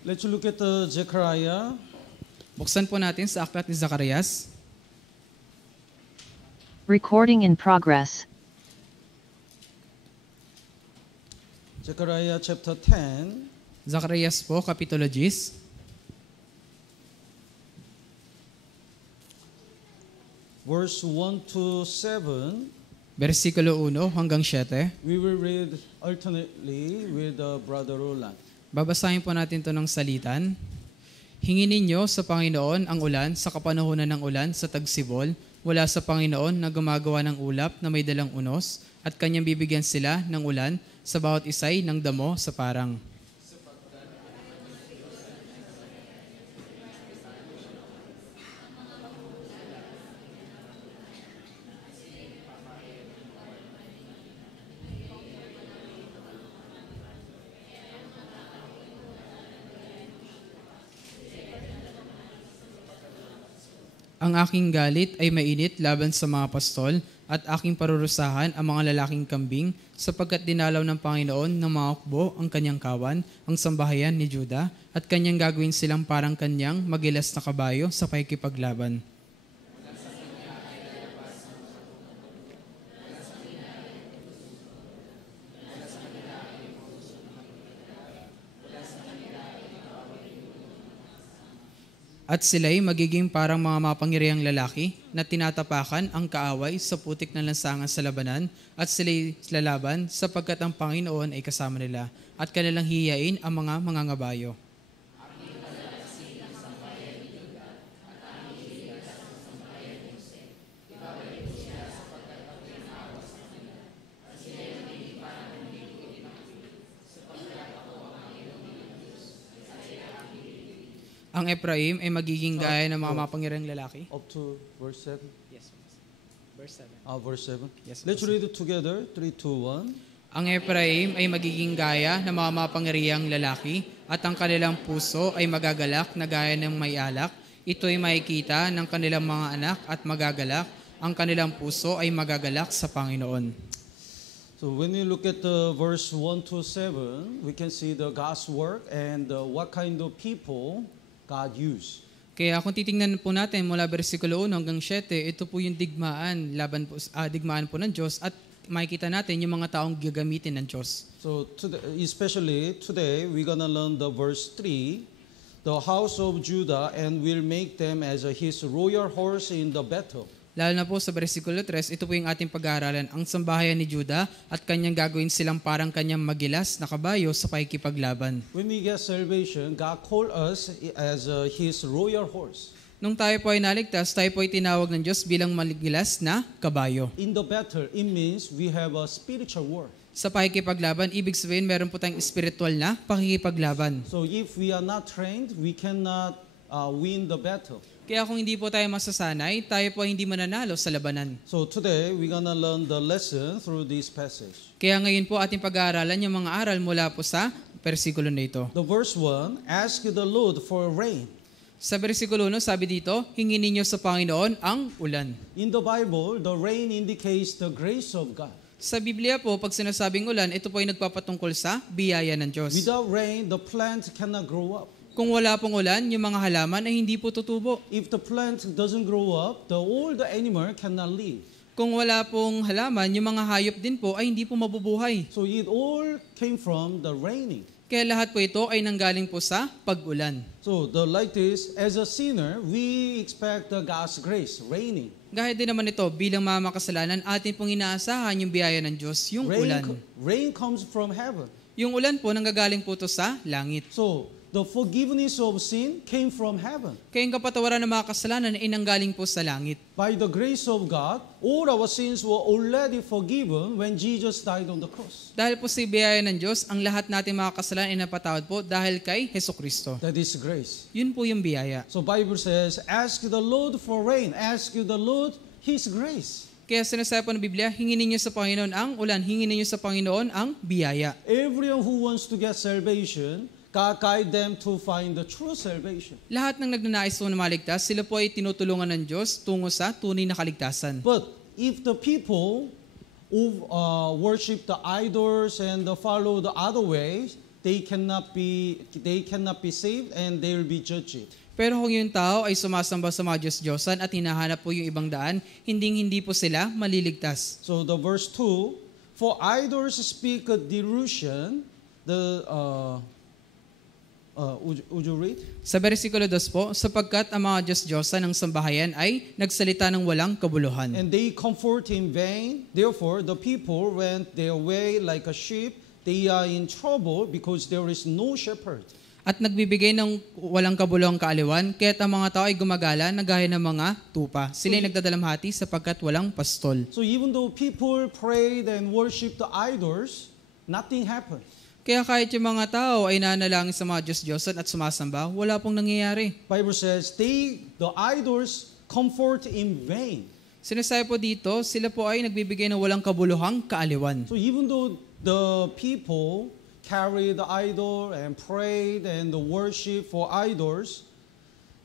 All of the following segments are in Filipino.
Let's look at Zechariah. Buksan po natin sa aklat ni Zacarias. Recording in progress. Zechariah chapter 10, Zacarias po, Kapitulo 10. verse 1 to 7. Versikulo 1 hanggang 7. We will read alternately with Brother Roland. Babasahin po natin to ng salitan. Hingin ninyo sa Panginoon ang ulan sa kapanahunan ng ulan sa tagsibol, wala sa Panginoon na gumagawa ng ulap na may dalang unos, at kanyang bibigyan sila ng ulan sa bawat isay ng damo sa parang. Ang aking galit ay mainit laban sa mga pastol at aking parurusahan ang mga lalaking kambing sapagkat dinalaw ng Panginoon ng mga hukbo ang kanyang kawan, ang sambahayan ni Juda, at kanyang gagawin silang parang kanyang magilas na kabayo sa pakikipaglaban. At sila'y magiging parang mga mapangyarihang lalaki na tinatapakan ang kaaway sa putik ng lansangan sa labanan, at sila'y lalaban sapagkat ang Panginoon ay kasama nila at kanilang hiyain ang mga mangangabayo. Ang Ephraim ay magiging gaya ng mga mapangyarihang lalaki. Up to verse 7. Yes, verse 7. Verse 7. Yes, Let's read it together. 3, 2, 1. Ang Ephraim ay magiging gaya ng mga mapangyarihang lalaki, at ang kanilang puso ay magagalak na gaya ng may alak. Ito ay makikita ng kanilang mga anak at magagalak. Ang kanilang puso ay magagalak sa Panginoon. So when you look at verse 1 to 7, we can see the God's work and what kind of people God used. Kaya kung titingnan po natin mula versikulo 1 hanggang 7, ito po yung digmaan, digmaan po ng Diyos, at makikita natin yung mga taong gagamitin ng Diyos. So especially today, we're gonna learn the verse 3, the house of Judah, and will make them as his royal horse in the battle. Lalo na po sa versikulo 3, ito po yung ating pag-aaralan, ang sambahayan ni Judah, at kanyang gagawin silang parang kanyang magilas na kabayo sa pakikipaglaban. When we get salvation, God called us as his royal horse. Nung tayo po ay naligtas, tayo po ay tinawag ng Diyos bilang magilas na kabayo. In the battle, it means we have a spiritual war. Sa pakikipaglaban, ibig sabihin meron po tayong spiritual na pakikipaglaban. So if we are not trained, we cannot win the battle. Kaya kung hindi po tayo masasanay, tayo po ay hindi mananalo sa labanan. So today, we're gonna learn the lesson through this passage. Kaya ngayon po ating pag-aaralan yung mga aral mula po sa versikulo na ito. The verse 1, ask the Lord for rain. Sa versikulo 1, sabi dito, hingin ninyo sa Panginoon ang ulan. In the Bible, the rain indicates the grace of God. Sa Biblia po, pag sinasabing ulan, ito po ay nagpapatungkol sa biyaya ng Diyos. Without rain, the plant cannot grow up. Kung wala pong ulan, yung mga halaman ay hindi po tutubo. If the plant doesn't grow up, all the animal cannot live. Kung wala pong halaman, yung mga hayop din po ay hindi po mabubuhay. So it all came from the raining. Kaya lahat po ito ay nanggaling po sa pag-ulan. So like this, as a sinner, we expect the God's grace, raining. Gaya din naman ito, bilang mga makasalanan, atin pong inaasahan yung biyaya ng Diyos, yung ulan. Rain comes from heaven. Yung ulan po, nanggagaling po ito sa langit. So the forgiveness of sin came from heaven. Kaya yung kapatawaran ng mga kasalanan ay nanggaling po sa langit. By the grace of God, all our sins were already forgiven when Jesus died on the cross. Dahil po sa biyaya ng Diyos, ang lahat nating mga kasalanan ay napatawad po dahil kay Hesukristo. That is grace. Yun po yung biyaya. So Bible says, ask the Lord for rain. Ask the Lord His grace. Kaya sinasabi po ng Biblia, hingin ninyo sa Panginoon ang ulan, hingin ninyo sa Panginoon ang biyaya. Everyone who wants to get salvation, God guide them to find the true salvation. Lahat ng nagnanais po na maligtas, sila po ay tinutulungan ng Diyos tungo sa tunay na kaligtasan. But if the people who worship the idols and follow the other ways, they cannot be saved and they will be judged. Pero kung yung tao ay sumasamba sa mga Diyos-Diyosan at hinahanap po yung ibang daan, hindi po sila maliligtas. So the verse 2, for idols speak a delusion, would you read? Sa versikulo 2 po, sapagkat ang mga Diyos-Diyosan ng sambahayan ay nagsalita ng walang kabuluhan. And they comfort in vain. Therefore, the people went their way like a sheep. They are in trouble because there is no shepherd. At nagbibigay ng walang kabuluhang kaaliwan, kaya't ang mga tao ay gumagala na gaya ng mga tupa. Sila ay nagdadalamhati sapagkat walang pastol. So even though people prayed and worshiped the idols, nothing happened. Kaya kahit yung mga tao ay nanalangin sa mga Diyos-Diyosan at sumasamba, wala pong nangyayari. Bible says the idols comfort in vain. Sinasabi po dito, sila po ay nagbibigay ng walang kabuluhang kaaliwan. So even though the people carried the idol and prayed and worship for idols,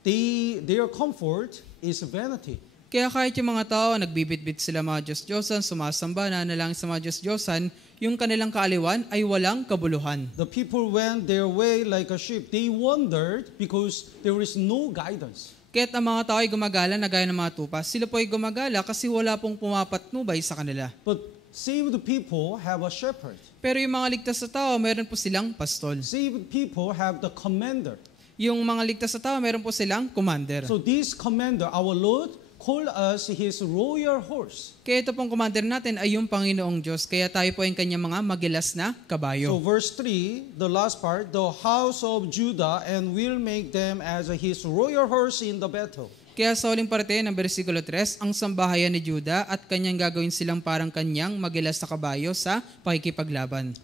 their comfort is vanity. Kaya kahit yung mga tao, nagbibitbit sila mga Diyos-Diyosan, sumasamba, nanalangin sa mga Diyos-Diyosan, yung kanilang kaaliwan ay walang kabuluhan. The people went their way like a sheep. They wandered because there is no guidance. Kaya't ang mga tao ay gumagala na gaya ng mga tupa. Sila po ay gumagala kasi wala pong pumapatnubay sa kanila. But saved people have a shepherd. Pero yung mga ligtas sa tao, meron po silang pastol. Saved people have the commander. Yung mga ligtas sa tao, meron po silang commander. So this commander, our Lord, called us his royal horse. Kaya ito pong commander natin ay yung Panginoong Diyos. Kaya tayo po ay kanyang mga magilas na So kabayo. verse 3, the last part, the house of Judah and will make them as his royal horse in the battle. Kaya sa huling parte ng versikulo 3, ang sambahayan ni Juda at kanyang gagawin silang parang kanyang magilas na kabayo sa pakikipaglaban.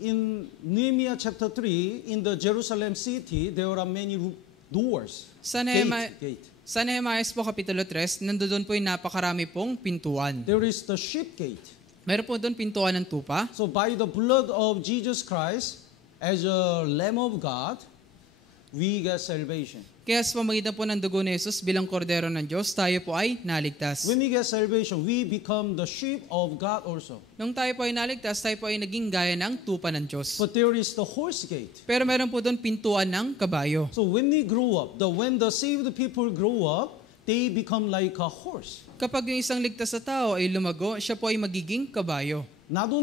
In Nehemiah chapter 3, in the Jerusalem city, there are many doors. Sa Gate. Sa Nehemiah po Kapitulo 3, nandoon po yung napakarami pong pintuan. There is the sheep gate. Meron po doon pintuan ng tupa. So by the blood of Jesus Christ, as a Lamb of God, we get salvation. Kaya sa pamagitan po ng dugo ni Jesus bilang kordero ng Diyos, tayo po ay naligtas. When we get salvation, we become the sheep of God also. Nung tayo po ay naligtas, tayo po ay naging gaya ng tupa ng Diyos. But there is the horse gate. Pero meron po doon pintuan ng kabayo. So when we grow up, when the saved people grow up, they become like a horse. Kapag yung isang ligtas sa tao ay lumago, siya po ay magiging kabayo. Not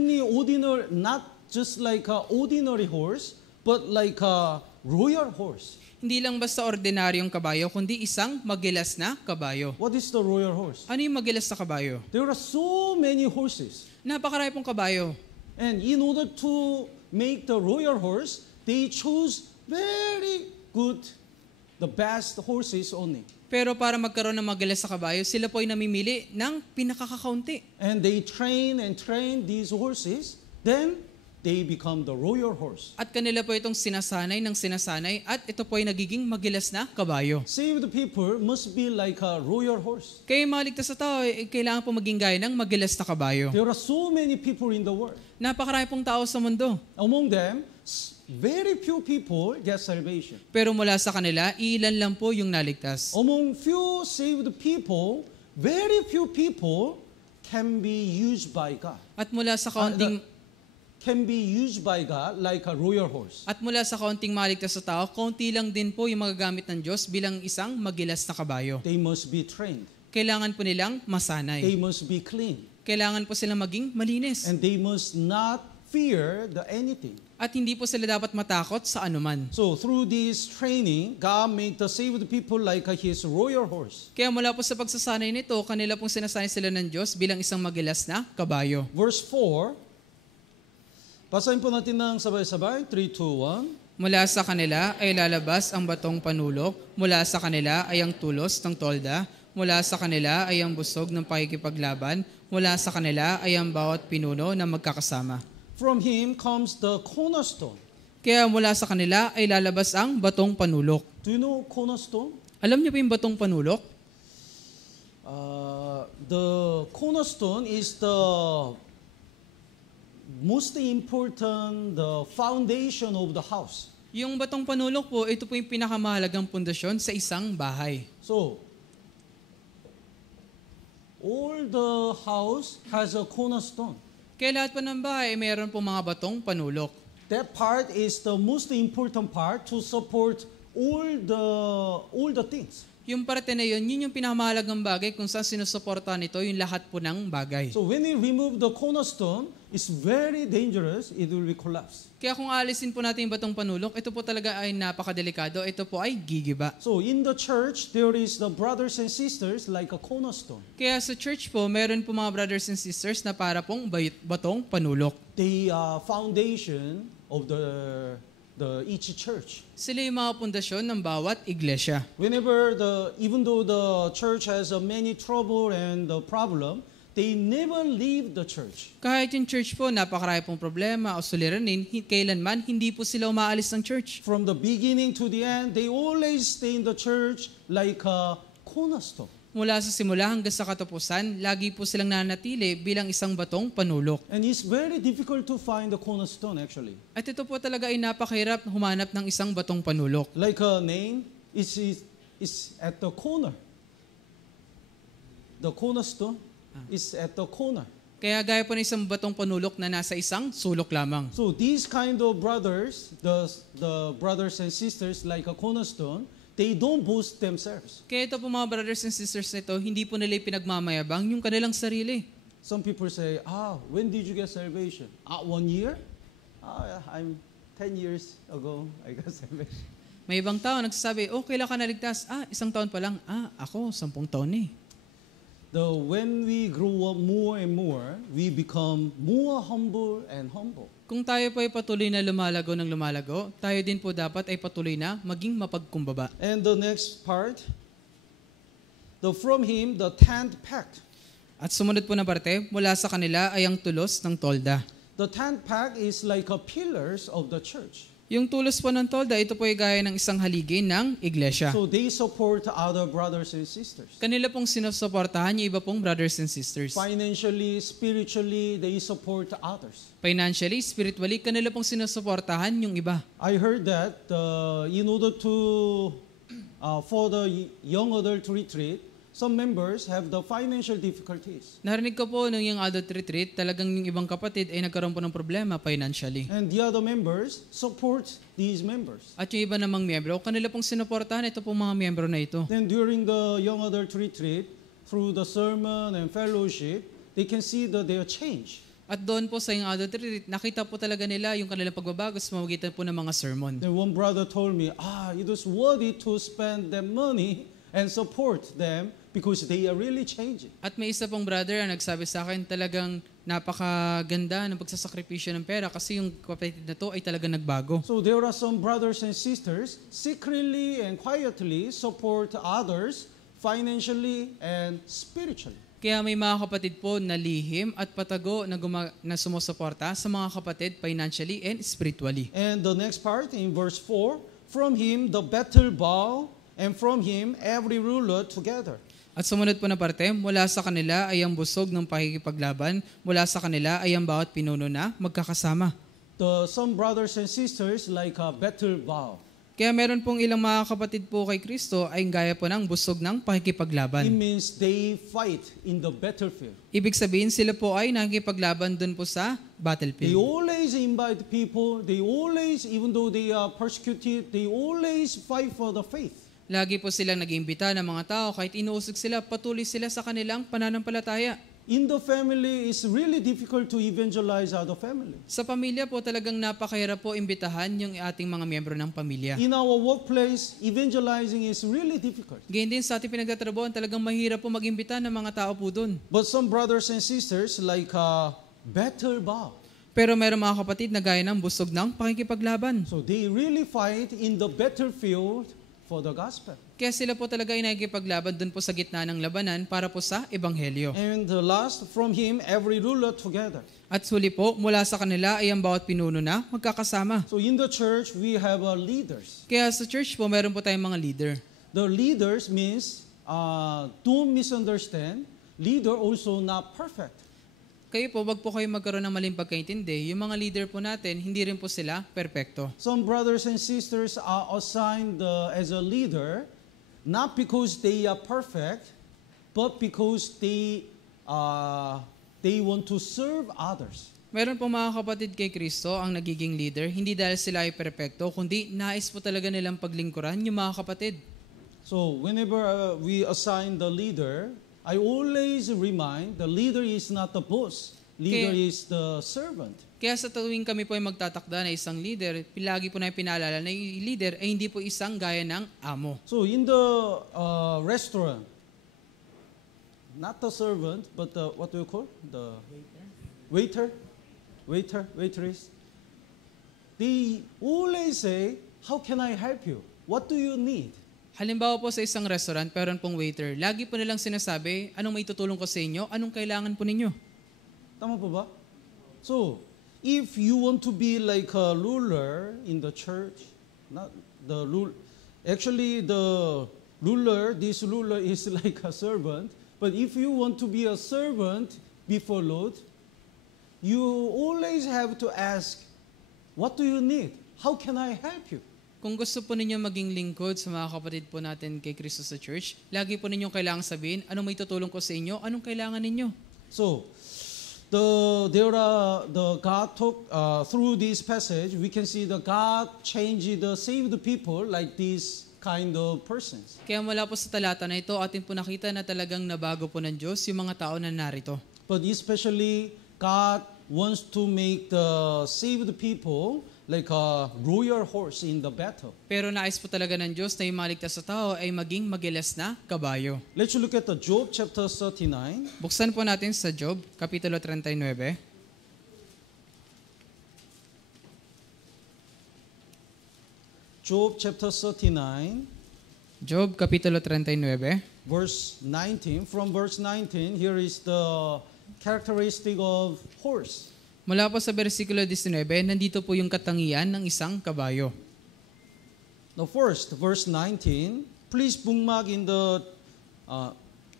just like a ordinary horse, but like a royal horse. Hindi lang basta ordinaryong kabayo, kundi isang magilas na kabayo. What is the royal horse? Ano yung magilas na kabayo? There are so many horses. Napakarami pong kabayo. And in order to make the royal horse, they choose very good, the best horses only. Pero para magkaroon ng magilas na kabayo, sila po ay namimili ng pinakakakaunti. And they train these horses, then they become the royal horse. At kanila po itong sinasanay at ito po ay nagiging magilas na kabayo. Saved people must be like a royal horse. Kaya yung mga ligtas sa tao, kailangan po maging gaya ng magilas na kabayo. There are so many people in the world. Napakarami pong tao sa mundo. Among them, very few people get salvation. Pero mula sa kanila, ilan lang po yung naligtas. Among few saved people, very few people can be used by God. At mula sa kaunting Can be used by God like a royal horse. At mula sa kaunting maligtas sa tao, kaunti lang din po yung magagamit ng Diyos bilang isang magilas na kabayo. They must be trained. Kailangan po nilang They masanay. must be clean. Kailangan po silang maging malinis. And they must not fear anything. At hindi po sila dapat matakot sa anuman. So through this training, God made the saved people like his royal horse. Kaya mula po sa pagsasanay nito, kanila pong sinasanay sila ng Diyos bilang isang magilas na kabayo. Verse 4, basahin po natin ng sabay-sabay. 3, 2, 1. Mula sa kanila ay lalabas ang batong panulok, mula sa kanila ay ang tulos ng tolda, mula sa kanila ay ang busog ng pakikipaglaban, mula sa kanila ay ang bawat pinuno na magkakasama. From him comes the cornerstone. Kaya mula sa kanila ay lalabas ang batong panulok. Do you know cornerstone? Alam niyo ba yung batong panulok? The cornerstone is the most important foundation of the house. Yung batong panulok po, ito po yung pinakamahalagang pundasyon sa isang bahay. So, all the house has a cornerstone. Kaya lahat po ng bahay, mayroon po mga batong panulok. that part is the most important part to support all the things. Yung parte na yun yung pinakamahalagang bagay kung saan sinusuportahan nito yung lahat po ng bagay. So when we remove the cornerstone, it's very dangerous. It will be collapse. Kaya kung alisin po natin yung batong panulok, ito po talaga ay napakadelikado. Ito po ay gigiba. So in the church, there is the brothers and sisters like a cornerstone. Kaya sa church po, meron po mga brothers and sisters na para pong batong panulok. They are foundation of the each church. Sila yung mga pundasyon ng bawat iglesia. Whenever even though the church has many trouble and the problem, they never leave the church. Kahit yung church po, napakarami pong problema o suliranin, kailanman hindi po sila umaalis ng church. From the beginning to the end, they always stay in the church like a cornerstone. Mula sa simula hanggang sa katapusan, lagi po silang nanatili bilang isang batong panulok. And it's very difficult to find the cornerstone actually. At ito po talaga ay napakahirap humanap ng isang batong panulok. Like a name, it's at the corner. The cornerstone is at the corner. Kaya gaya po ng isang batong panulok na nasa isang sulok lamang. So these kind of brothers, the brothers and sisters like a cornerstone, they don't boast themselves. Kaya ito po mga brothers and sisters nito, hindi po nila pinagmamayabang yung kanilang sarili. Some people say, when did you get salvation? 1 year? I'm 10 years ago, I got salvation. May ibang tao nagsasabi, kailan ka naligtas? 1 taon pa lang. Ako, 10 taon eh. When we grow up more and more, we become more humble and humble. Kung tayo po ay patuloy na lumalago ng lumalago, tayo din po dapat ay patuloy na maging mapagkumbaba. And the next part, from him, the 10th pact. At sumunod po na parte, mula sa kanila ay ang tulos ng tolda. The 10th pact is like a pillars of the church. Yung tulos po ng tolda, ito po ay gaya ng isang haligi ng iglesia. So they support other brothers and sisters. Kanila pong sinusuportahan yung iba pong brothers and sisters. Financially, spiritually, they support others. Financially, spiritually, kanila pong sinusuportahan yung iba. I heard that in order to for the young adult retreat, some members have the financial difficulties. Narinig ko po nung yung adult retreat, talagang yung ibang kapatid ay nagkaroon po ng problema financially. And the other members support these members. At yung iba namang miyembro, kanila pong sinuportahan ito pong mga miyembro na ito. Then during the young adult retreat, through the sermon and fellowship, they can see that they are changed. At doon po sa yung adult retreat, nakita po talaga nila yung kanilang pagbabago sa pamamagitan po ng mga sermon. Then one brother told me, it was worthy to spend their money and support them because they are really changing. At may isa pong brother ang nagsabi sa akin, talagang napakaganda ng pagsasakripisyo ng pera kasi yung kapatid na to ay talagang nagbago. So there are some brothers and sisters secretly and quietly support others financially and spiritually. Kaya may mga kapatid po na lihim at patago na sumusuporta sa mga kapatid financially and spiritually. And the next part in verse 4, from him the battle bow, and from him every ruler together. At sumunod po na parte, mula sa kanila ay ang busog ng pakikipaglaban, mula sa kanila ay ang bawat pinuno na magkakasama. Some brothers and sisters like a battle bow. Kaya meron pong ilang mga kapatid po kay Kristo ay gaya po ng busog ng It pakikipaglaban. means they fight in the battlefield. Ibig sabihin sila po ay nakikipaglaban dun po sa They battlefield. always invite people. They always, even though they are persecuted, they always fight for the faith. Lagi po silang nag-iimbita ng mga tao kahit inuusig sila, patuloy sila sa kanilang pananampalataya. In the family, it's really difficult to evangelize other family. Sa pamilya po talagang napakahirap po imbitahan yung ating mga miyembro ng pamilya. In our workplace, evangelizing is really difficult. Ganyan din sa ating pinagtatrabahoan, talagang mahirap po mag-imbita ng mga tao po dun. But some brothers and sisters like battle bow. Pero meron mga kapatid na gaya ng busog ng pakikipaglaban. So they really fight in the battlefield for the gospel. Kaya sila po talaga ay nakikipaglaban dun po sa gitna ng labanan para po sa ebanghelyo. And the last, from him, every ruler together. At suli po, mula sa kanila ay ang bawat pinuno na magkakasama. So in the church, we have leaders. Kaya sa church po, meron po tayong mga leader. The leaders means, don't misunderstand, leader also not perfect. Kayo po, wag po kayo magkaroon ng maling pagkaintindi. Yung mga leader po natin, hindi rin po sila perpekto. Some brothers and sisters are assigned as a leader, not because they are perfect, but because they want to serve others. Meron po mga kapatid kay Kristo ang nagiging leader, hindi dahil sila ay perpekto, kundi nais po talaga nilang paglingkuran yung mga kapatid. So whenever we assign the leader, I always remind the leader is not the boss. Leader is the servant. Kaya sa tuwing kami po ay magtatakda na isang leader, lagi po na pinaalala na yung leader ay hindi po isang gaya ng amo. So in the restaurant, not the servant, but what do you call? The waitress. They always say, "How can I help you? What do you need?" Halimbawa po sa isang restaurant, meron pong waiter, lagi po nilang sinasabi, anong may tutulong ko sa inyo, anong kailangan po ninyo. Tama po ba? So, if you want to be like a ruler in the church, not the ruler, actually this ruler is like a servant, but if you want to be a servant before Lord, you always have to ask, what do you need? How can I help you? Kung gusto po ninyo maging lingkod sa mga kapatid po natin kay Kristo sa church, lagi po ninyong kailangan sabihin, anong may tutulong ko sa inyo, anong kailangan ninyo. So, the God talk through this passage, we can see the God changed the saved people like these kind of persons. Kaya mula po sa talata na ito, atin po nakita na talagang nabago po ng Diyos yung mga tao na narito. But especially, God wants to make the saved people like a royal horse in the battle. Pero nais po talaga ng Diyos na yung maligtas sa tao ay maging magilas na kabayo. Let's look at the Job chapter 39. Buksan po natin sa Job, Kapitulo 39. Job chapter 39, Job, Kapitulo 39. verse 19. From verse 19, here is the characteristic of horse. Mula po sa versikulo 19, nandito po yung katangian ng isang kabayo. The first, verse 19, please bookmark in the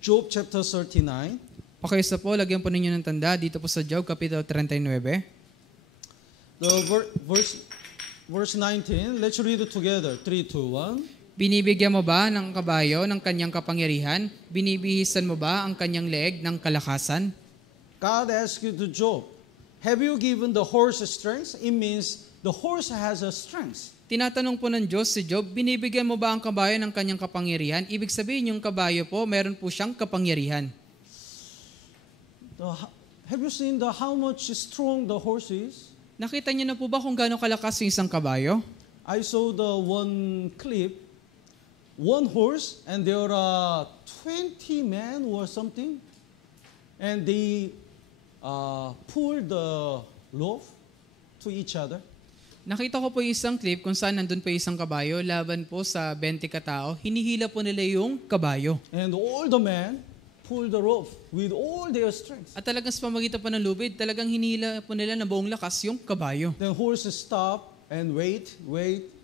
Job chapter 39. Pakisa po, lagyan po ninyo ng tanda dito po sa Job, Kapitulo 39. The verse 19, let's read it together. 3, 2, 1. Binibigyan mo ba ng kabayo ng kanyang kapangyarihan? Binibihisan mo ba ang kanyang leeg ng kalakasan? God asked to Job, have you given the horse strength? It means the horse has a strength. Tinatanong po ng Diyos si Job, binibigyan mo ba ang kabayo ng kanyang kapangyarihan? Ibig sabihin yung kabayo po, meron po siyang kapangyarihan. Have you seen how much strong the horse is? Nakita niyo na po ba kung gaano kalakas yung isang kabayo? I saw the one clip, one horse, and there are 20 men or something, and they pull the rope to each other. Nakita ko po yung isang clip kung saan nandun po yung isang kabayo, laban po sa 20 katao, hinihila po nila yung kabayo. And all the men pull the rope with all their strength. At talagang sa pamagitan pa ng lubid, talagang hinihila po nila na buong lakas yung kabayo. Then horse stop and wait,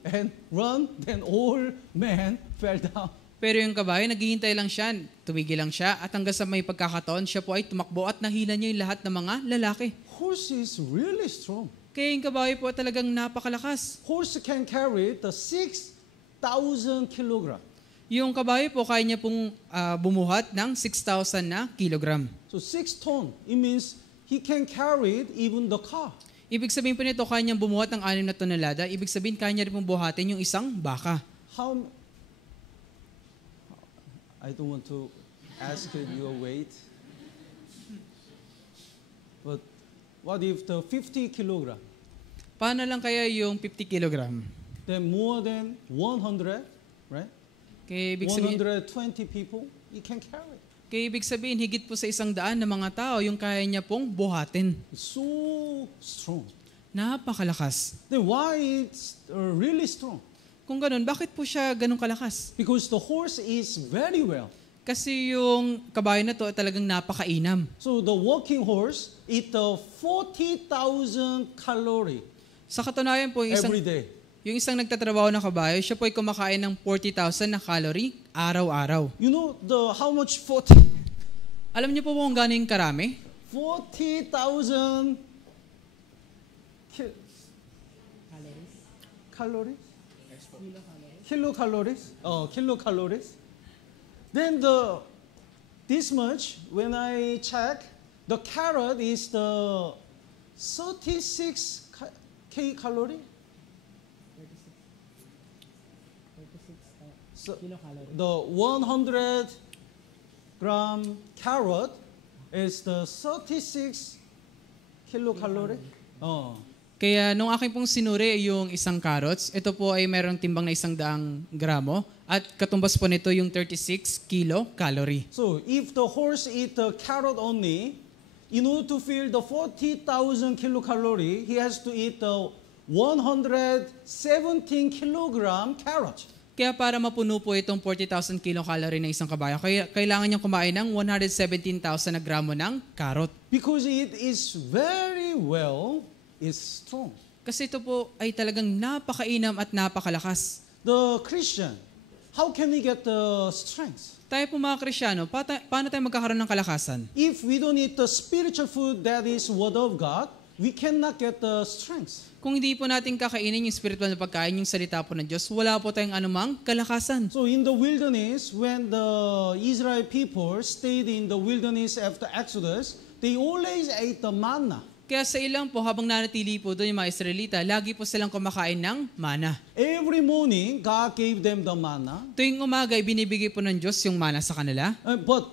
and run. Then all men fell down. Pero yung kabayo, naghihintay lang siya, tumigil lang siya, at hanggang sa may pagkakataon, siya po ay tumakbo at nahila niya yung lahat ng mga lalaki. Horse is really strong. Kaya yung kabayo po talagang napakalakas. Horse can carry the 6,000 kilogram. Yung kabayo po, kaya niya pong bumuhat ng 6,000 na kilogram. So 6 ton, it means he can carry even the car. Ibig sabihin po nito, kaya niyang bumuhat ng 6 na tonelada. Ibig sabihin, kaya niya rin pong buhatin yung isang baka. I don't want to ask your weight. But what if the 50 kilogram? Paano lang kaya yung 50 kilogram? Then more than 100, right? Kaya ibig sabihin, 120 people, you can carry. Kaya ibig sabihin, higit po sa 100 na mga tao, yung kaya niya pong buhatin. It's so strong. Napakalakas. Then why it's really strong? Kung ganun, bakit po siya ganun kalakas? Because the horse is very well. Kasi yung kabayo na to talagang napakainam. So the walking horse eat 40,000 calories Sa katunayan po, every day. yung isang nagtatrabaho na kabayo, siya po ay kumakain ng 40,000 na calorie araw-araw. You know how much 40? Alam niyo po kung gaano yung karami? 40,000 calories? Kilocalories? Oh, kilocalories. Then this much, when I check, the carrot is the 36 K calorie. So the 100 gram carrot is the 36 kilocalorie. Oh. Kaya nung aking pong sinuri yung isang carrots, ito po ay merong timbang na 100 gramo at katumbas po nito yung 36 kilocalorie. So if the horse eat the carrot only, in order to fill the 40,000 kilocalorie, he has to eat the 117 kilogram carrot. Kaya para mapuno po itong 40,000 kilocalorie ng isang kabayo, kailangan niyang kumain ng 117,000 na gramo ng carrot. Because it is very well, it's strong. Kasi ito po ay talagang napakainam at napakalakas. The Christian, how can we get the strength? Tayo po mga Kristyano, paano tayo magkakaroon ng kalakasan? If we don't eat the spiritual food that is Word of God, we cannot get the strength. Kung hindi po natin kakainin yung spiritual na pagkain, yung salita po ng Diyos, wala po tayong anumang kalakasan. So in the wilderness, when the Israel people stayed in the wilderness after Exodus, they always ate the manna. Kaya sa ilang po, habang nanatili po doon yung mga Israelita, lagi po silang kumakain ng mana. Every morning, God gave them the manna. Tuwing umaga, binibigay po ng Diyos yung mana sa kanila. But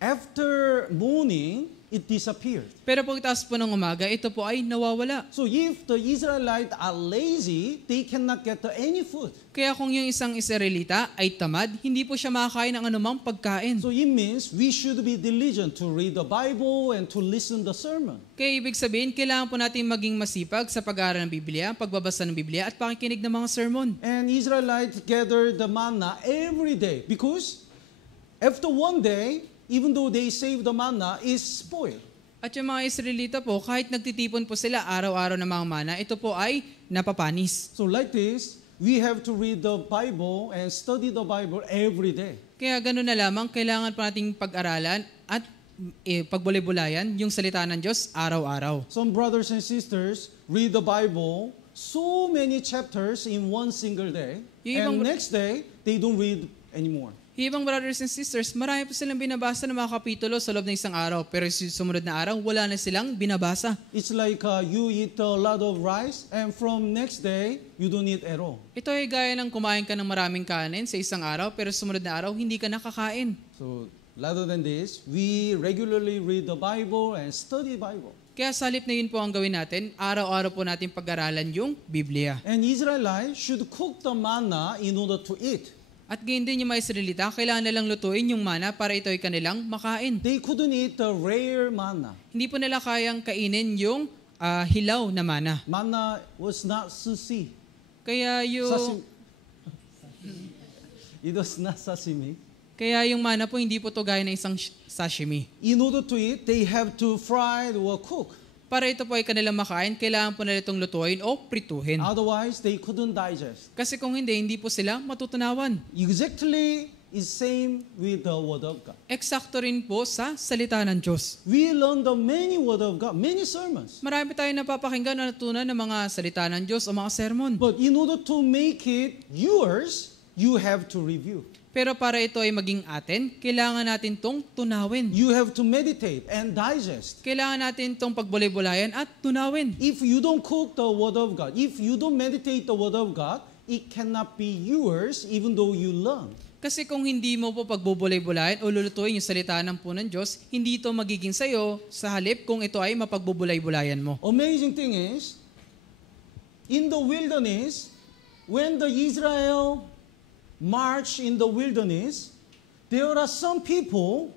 after morning, it disappeared. Pero pagkatapos po ng umaga, ito po ay nawawala. So if the Israelites are lazy, they cannot get any food. Kaya kung yung isang Israelita ay tamad, hindi po siya makakain ng anumang pagkain. So it means we should be diligent to read the Bible and to listen the sermon. Kaya ibig sabihin, kailangan po natin maging masipag sa pag-aaral ng Biblia, pagbabasa ng Biblia, at pakikinig ng mga sermon. And Israelites gathered the manna every day because after one day, even though they saved the manna, is spoiled. At yung mga Israelita po, kahit nagtitipon po sila araw-araw ng mga mana, ito po ay napapanis. So like this, we have to read the Bible and study the Bible every day. Kaya gano'n na lamang, kailangan po nating pag-aralan at pagbulay-bulayan yung salita ng Diyos araw-araw. Some brothers and sisters read the Bible so many chapters in one single day, and next day, they don't read anymore. Ibang brothers and sisters, marami po silang binabasa ng mga kapitulo sa loob ng isang araw, pero sa sumunod na araw, wala na silang binabasa. It's like you eat a lot of rice, and from next day, you don't eat at all. Ito ay gaya ng kumain ka ng maraming kanin sa isang araw, pero sa sumunod na araw, hindi ka nakakain. So, rather than this, we regularly read the Bible and study the Bible. Kaya sa halip na yun po ang gawin natin, araw-araw po natin pag-aralan yung Biblia. And Israelites should cook the manna in order to eat. At gayon din yung mga Israelita, kailangan nilang lutuin yung mana para ito ay kanilang makain. They couldn't eat the rare manna. Hindi po nila kayang kainin yung hilaw na mana. Manna was not sushi. Kaya yung It was not sashimi. Kaya yung mana po hindi po to gaya ng isang sashimi. In order to eat, they have to fry or cook. Para ito po ay kanilang makain, kailangan po nila itong lutuin o prituhin. Otherwise, they couldn't digest. Kasi kung hindi po sila matutunawan. Exactly is same with the Word of God. Eksakto rin po sa salita ng Diyos. We learn the many Word of God, many sermons. Marami tayong napapakinggan na natutunan ng mga salita ng Diyos o mga sermon. But in order to make it yours, you have to review. Pero para ito ay maging atin, kailangan natin tong tunawin. You have to meditate and digest. Kailangan natin tong pagbulay-bulayan at tunawin. If you don't cook the Word of God, if you don't meditate the Word of God, it cannot be yours even though you learn. Kasi kung hindi mo po pagbubulay-bulayan o lulutuin yung salita ng po ng Diyos, hindi ito magiging sayo sa halip kung ito ay mapagbubulay-bulayan mo. Amazing thing is, in the wilderness, when the Israel march in the wilderness, there are some people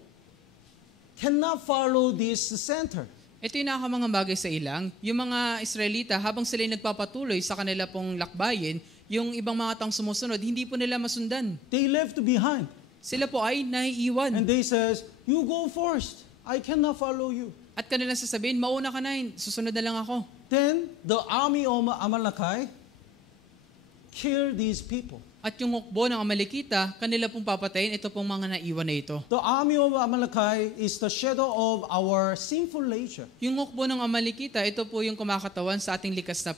cannot follow this center. Ito yung nakakamangang bagay sa ilang. Yung mga Israelita, habang sila nagpapatuloy sa kanila pong lakbayin, yung ibang mga taong sumusunod, hindi po nila masundan. They left behind. Sila po ay naiiwan. And they says, you go first. I cannot follow you. At kanilang sasabihin, mauna ka na, susunod na lang ako. Then the army of Amalekite killed these people. At yung hukbo ng Amalekita, kanila pong papatayin, ito pong mga naiwan na ito. The army of Amalekite is the shadow of our sinful nature. Yung hukbo ng Amalekita, ito po yung kumakatawan sa ating likas na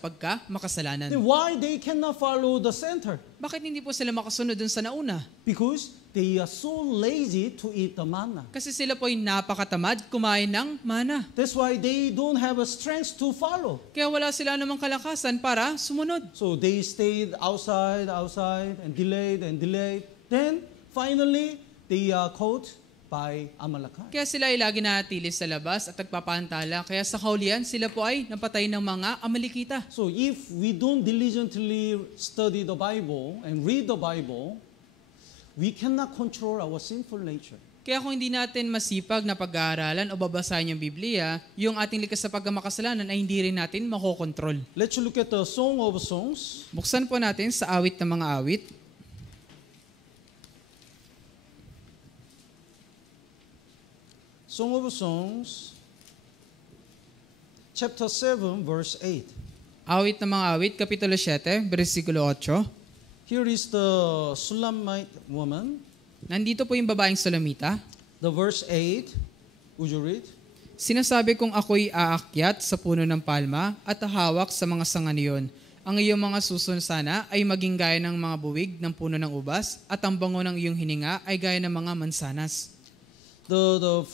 makasalanan. Then why they cannot follow the center? Bakit hindi po sila makasunod dun sa nauna? Because they are so lazy to eat the manna. Kasi sila po ay napakatamad kumain ng mana. That's why they don't have a strength to follow. Kaya wala sila namang kalakasan para sumunod. So they stayed outside, and delayed. Then, finally, they are caught by Amalekite. Kaya sila ay lagi nanatili sa labas at nagpapantala. Kaya sa kaulian, sila po ay napatay ng mga Amalekita. So if we don't diligently study the Bible and read the Bible, we cannot control our sinful nature. Kaya kung hindi natin masipag na pag-aaralan o babasahin yung Biblia, yung ating likas sa pagkamakasalanan ay hindi rin natin makokontrol. Let's look at the Song of Songs. Buksan po natin sa awit ng mga awit. Song of Songs, chapter 7, verse 8. Awit ng mga awit, Kapitulo 7, versikulo 8. Here is the Sulamite woman. Nandito po yung babaeng Sulamita. The verse 8, would you read? Sinasabi kong ako'y aakyat sa puno ng palma at hawak sa mga sanga niyon. Ang iyong mga susun sana ay maging gaya ng mga buwig ng puno ng ubas at ang bango ng iyong hininga ay gaya ng mga mansanas. The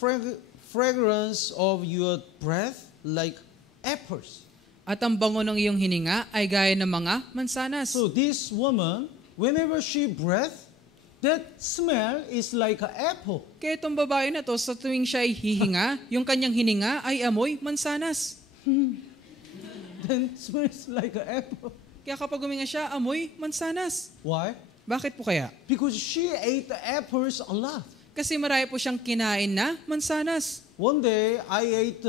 fragrance of your breath like apples. At ang bango ng iyong hininga ay gaya ng mga mansanas. So this woman, whenever she breathes, that smell is like an apple. Kaya itong babae na to, sa tuwing siya ay hihinga, yung kanyang hininga ay amoy mansanas. Then smells like an apple. Kaya kapag huminga siya, amoy mansanas. Why? Bakit po kaya? Because she ate the apples a lot. Kasi marami po siyang kinain na mansanas. One day, I ate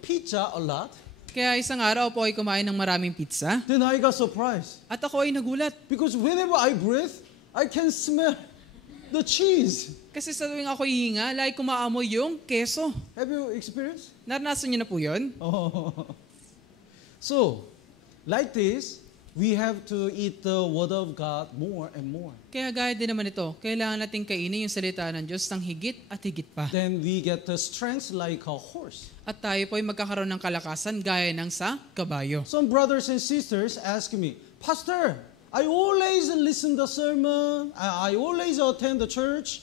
pizza a lot. Kaya isang araw po ay kumain ng maraming pizza. Then I got surprised. At ako ay nagulat. Because whenever I breathe, I can smell the cheese. Kasi sa tuwing ako hihinga, lagi kumaamoy yung keso. Have you experienced? Naranasan niyo na po yun? Oh. So, like this, we have to eat the Word of God more and more. Kaya gaya din naman ito, kailangan natin kainin yung salita ng Diyos ng higit at higit pa. Then we get the strength like a horse. At tayo po ay magkakaroon ng kalakasan gaya ng sa kabayo. Some brothers and sisters ask me, Pastor, I always listen the sermon, I always attend the church,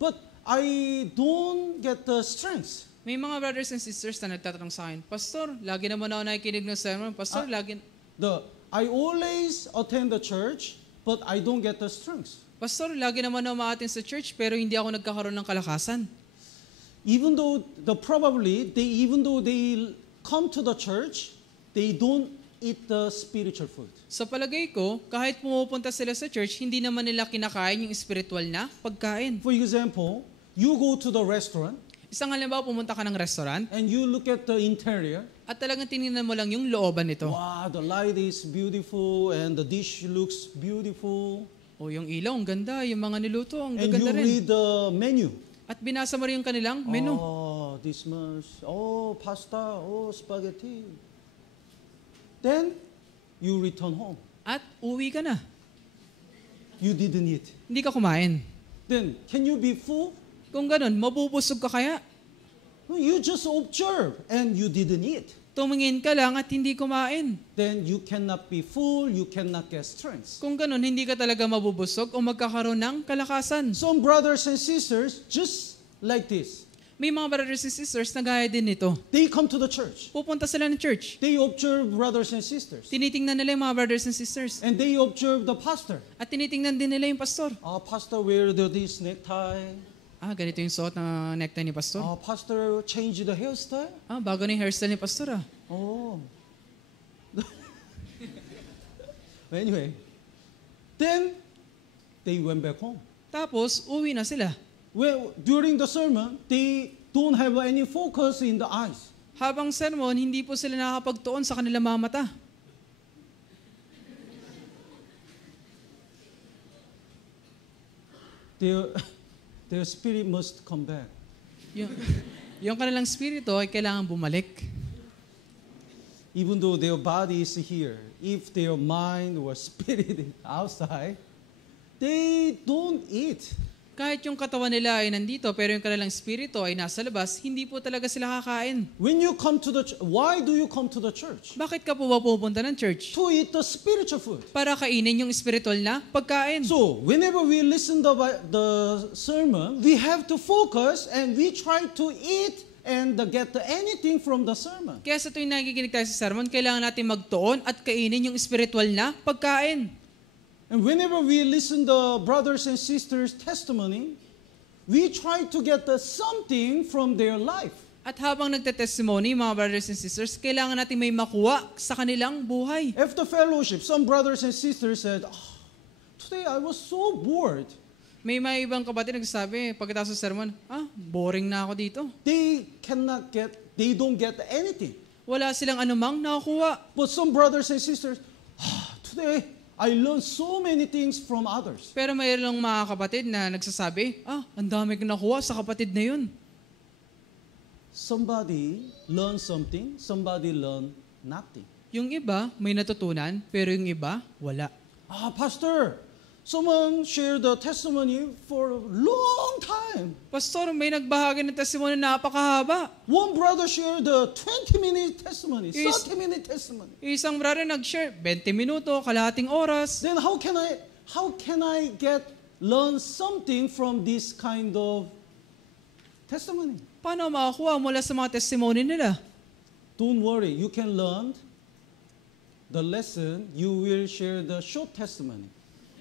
but I don't get the strength. May mga brothers and sisters na nagtatanong sa akin, Pastor, lagi naman ako nakikinig ng sermon. Pastor, I always attend the church, but I don't get the strength. Pastor, lagi naman ako maatin sa church, pero hindi ako nagkakaroon ng kalakasan. Even though they come to the church, they don't eat the spiritual food. Sa palagay ko, kahit pumupunta sila sa church, hindi naman nila kinakain yung spiritual na pagkain. For example, you go to the restaurant, Isang halimbawa, pumunta ka ng restaurant, and you look at the interior. at talagang tinignan mo lang yung looban nito. Wow, the light is beautiful, and the dish looks beautiful. O yung ilaw, ang ganda. Yung mga niluto, ang And you gaganda rin. read the menu. At binasa mo rin yung kanilang menu. Oh, this much. Oh, pasta. Oh, spaghetti. Then, you return home. At uwi ka na. You didn't eat. Hindi ka kumain. Then, can you be full? Kung ganun, mabubusog ka kaya? No, you just observe and you didn't eat. Tumingin ka lang at hindi kumain. Then you cannot be full, you cannot get strength. Kung ganun, hindi ka talaga mabubusog o magkakaroon ng kalakasan. Some brothers and sisters, just like this, May mga brothers and sisters na gaya din nito. they come to the church. Pupunta sila ng church. They observe brothers and sisters. Tinitingnan nila yung mga brothers and sisters. And they observe the pastor. At tinitingnan din nila yung pastor. Pastor wear this necktie. Ganito yung suot na necktie ni pastor. Pastor change the hairstyle. Bago na yung hairstyle ni pastor Oh. Anyway, then they went back home. Tapos, uwi na sila. Well, during the sermon, they don't have any focus in the eyes. Habang sermon, hindi po sila nakakapagtuon sa kanilang mga mata. Their spirit must come back. Yung kanilang spirito ay kailangan bumalik. Even though their body is here, if their mind or spirit is outside, they don't eat. Kahit yung katawan nila ay nandito, pero yung kanilang spirito ay nasa labas, hindi po talaga sila kakain. When you come to the why do you come to the church? Bakit ka po ba pupunta ng church? To eat the spiritual food. Para kainin yung spiritual na pagkain. So, whenever we listen the sermon, we have to focus and we try to eat and get anything from the sermon. Kaya sa tuwing nakikinig tayo sa sermon, kailangan natin magtuon at kainin yung spiritual na pagkain. And whenever we listen the brothers and sisters' testimony, we try to get something from their life. At habang nagte-testimony, mga brothers and sisters, kailangan natin may makuha sa kanilang buhay. After fellowship, some brothers and sisters said, today I was so bored. May ibang kapatid nagsasabi, pagkatapos sa sermon, boring na ako dito. They don't get anything. Wala silang anumang nakukuha. But some brothers and sisters, today I learned so many things from others. Pero mayroong mga kapatid na nagsasabi, ang dami kong nakuha sa kapatid na yun. Somebody learned something, somebody learned nothing. Yung iba, may natutunan, pero yung iba, wala. Pastor, someone shared the testimony for a long time. Pastor, may nagbahagi ng testimony na napakahaba. One brother shared the 20-minute testimony, 30-minute testimony. Isang brother nag-share, 20 minuto, kalahating oras. Then how can I learn something from this kind of testimony? Paano makakuha mula sa mga testimony nila? Don't worry, you can learn the lesson, you will share the short testimony.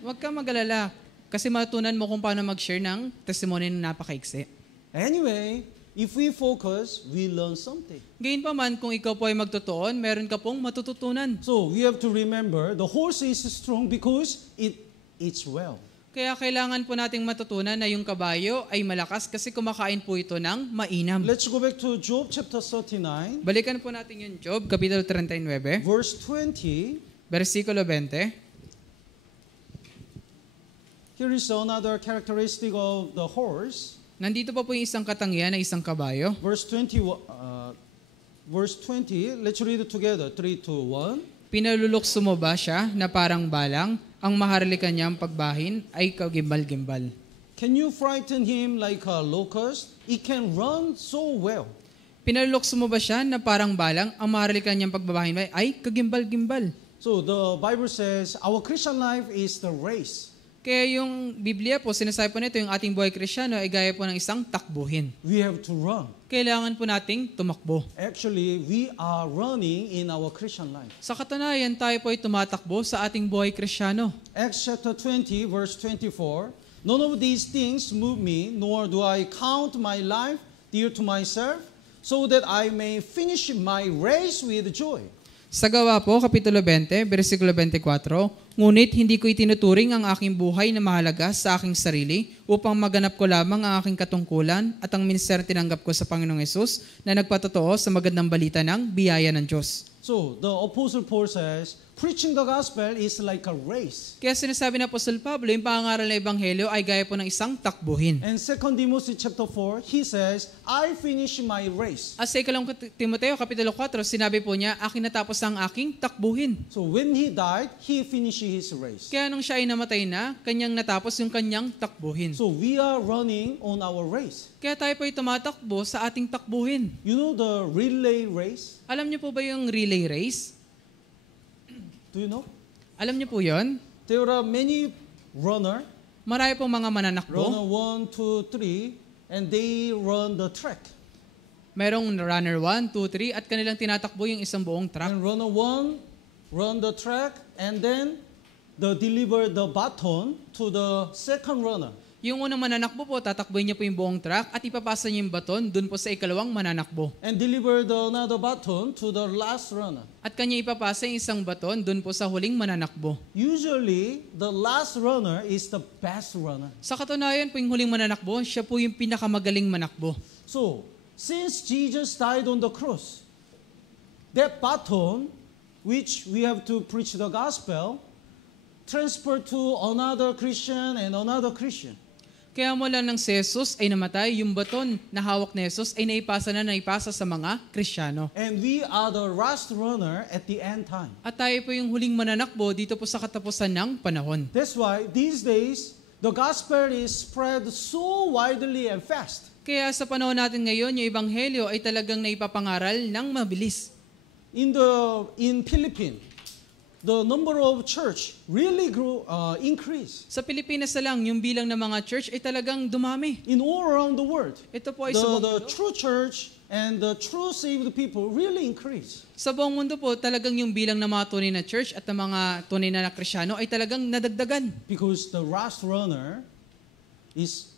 Huwag ka mag-alala kasi matutunan mo kung paano mag-share ng testimony na napakaiksi. Anyway, if we focus, we learn something. Gayon pa man, kung ikaw po ay magtutuon, meron ka pong matututunan. So we have to remember, the horse is strong because it eats well. Kaya kailangan po nating matutunan na yung kabayo ay malakas kasi kumakain po ito ng mainam. Let's go back to Job chapter 39, Balikan po natin yung Job, Kapitulo 39, verse 20. versikulo 20. Here is another characteristic of the horse. Nandito pa po yung isang katangian na isang kabayo. Verse 20, let's read it together. 3, 2, 1. Pinalulukso mo ba siya na parang balang? Ang maharlika niyang pagbahin ay kagimbal-gimbal. Can you frighten him like a locust? It can run so well. Pinalulukso mo ba siya na parang balang? Ang maharlika niyang pagbabahin ay kagimbal-gimbal. So the Bible says our Christian life is the race. Kaya yung Biblia po, sinasabi po nito, yung ating buhay Kristyano ay gaya po ng isang takbuhin. We have to run. Kailangan po nating tumakbo. Actually, we are running in our Christian life. Sa katunayan, tayo po ay tumatakbo sa ating buhay Kristyano. Acts chapter 20, verse 24. None of these things move me, nor do I count my life dear to myself, so that I may finish my race with joy. Sa Gawa po, Kapitulo 20, versikulo 24, ngunit hindi ko itinuturing ang aking buhay na mahalaga sa aking sarili upang maganap ko lamang ang aking katungkulan at ang ministeryo tinanggap ko sa Panginoong Hesus na nagpatotoo sa magandang balita ng biyaya ng Diyos. So, the Apostle Paul says, preaching the gospel is like a race. Kaya sinasabi ng Apostol Pablo, yung pangangaral na Ebanghelyo ay gaya po ng isang takbuhin. And 2 Timothy chapter 4, he says, I finish my race. At sa ikalawang Timoteo, Kapitulo 4, sinabi po niya, akin natapos ang aking takbuhin. So when he died, he finished his race. Kaya nung siya ay namatay na, kanyang natapos yung kanyang takbuhin. So we are running on our race. Kaya tayo po ay tumatakbo sa ating takbuhin. You know the relay race? Alam niyo po ba yung relay race? Do you know? Alam niyo po yon? There are many runner, Marami pong mga mananakbo. runner 1, 2, 3, and they run the track. Merong runner 1, 2, 3 at kanilang tinatakbo yung isang buong track. And runner 1 run the track, and then deliver the baton to the second runner. Yung unang mananakbo po, tatakboy niya po yung buong track at ipapasa niya yung baton dun po sa ikalawang mananakbo. And deliver another baton to the last runner. At kanya ipapasa yung isang baton dun po sa huling mananakbo. Usually, the last runner is the best runner. Sa katunayan po yung huling mananakbo, siya po yung pinakamagaling manakbo. So, since Jesus died on the cross, that baton, which we have to preach the gospel, transfer to another Christian and another Christian. Kaya mula nang si Jesus ay namatay, yung baton na hawak ni Jesus ay naipasa sa mga Kristiyano. And we are the last runner at the end time. At tayo po yung huling mananakbo dito po sa katapusan ng panahon. That's why these days, The gospel is spread so widely and fast. Kaya sa panahon natin ngayon, yung ebanghelyo ay talagang naipapangaral ng mabilis. In Philippines, the number of church really increase. Sa Pilipinas na lang, yung bilang ng mga church ay talagang dumami. In all around the world, Ito po ay sa buong the mundo. true church and the true saved people really increase. Sa buong mundo po, talagang yung bilang ng mga tunay na church at ng mga tunay na Kristyano ay talagang nadagdagan. Because the last runner is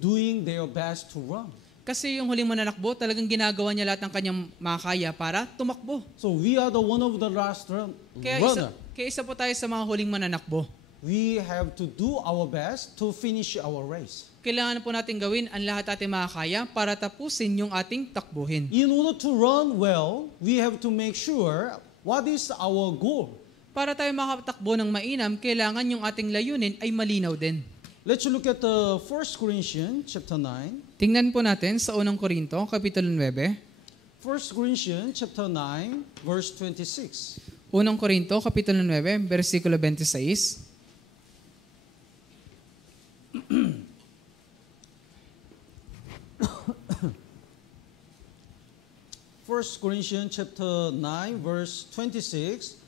doing their best to run. Kasi yung huling mananakbo, talagang ginagawa niya lahat ng kanyang makakaya para tumakbo. So we are the one of the last Kaya runner. isa po tayo sa mga huling mananakbo. We have to do our best to finish our race. Kailangan po natin gawin ang lahat ating makakaya para tapusin yung ating takbuhin. In order to run well, we have to make sure what is our goal. Para tayo makatakbo ng mainam, kailangan yung ating layunin ay malinaw din. Let's look at the 1 Corinthians chapter 9. Tingnan po natin sa unang Korinto, Kapitulo 9. 1 Corinthians chapter 9, verse 26. Unang Korinto, Kapitulo 9, versikulo 26. First Corinthians chapter 9, verse 26.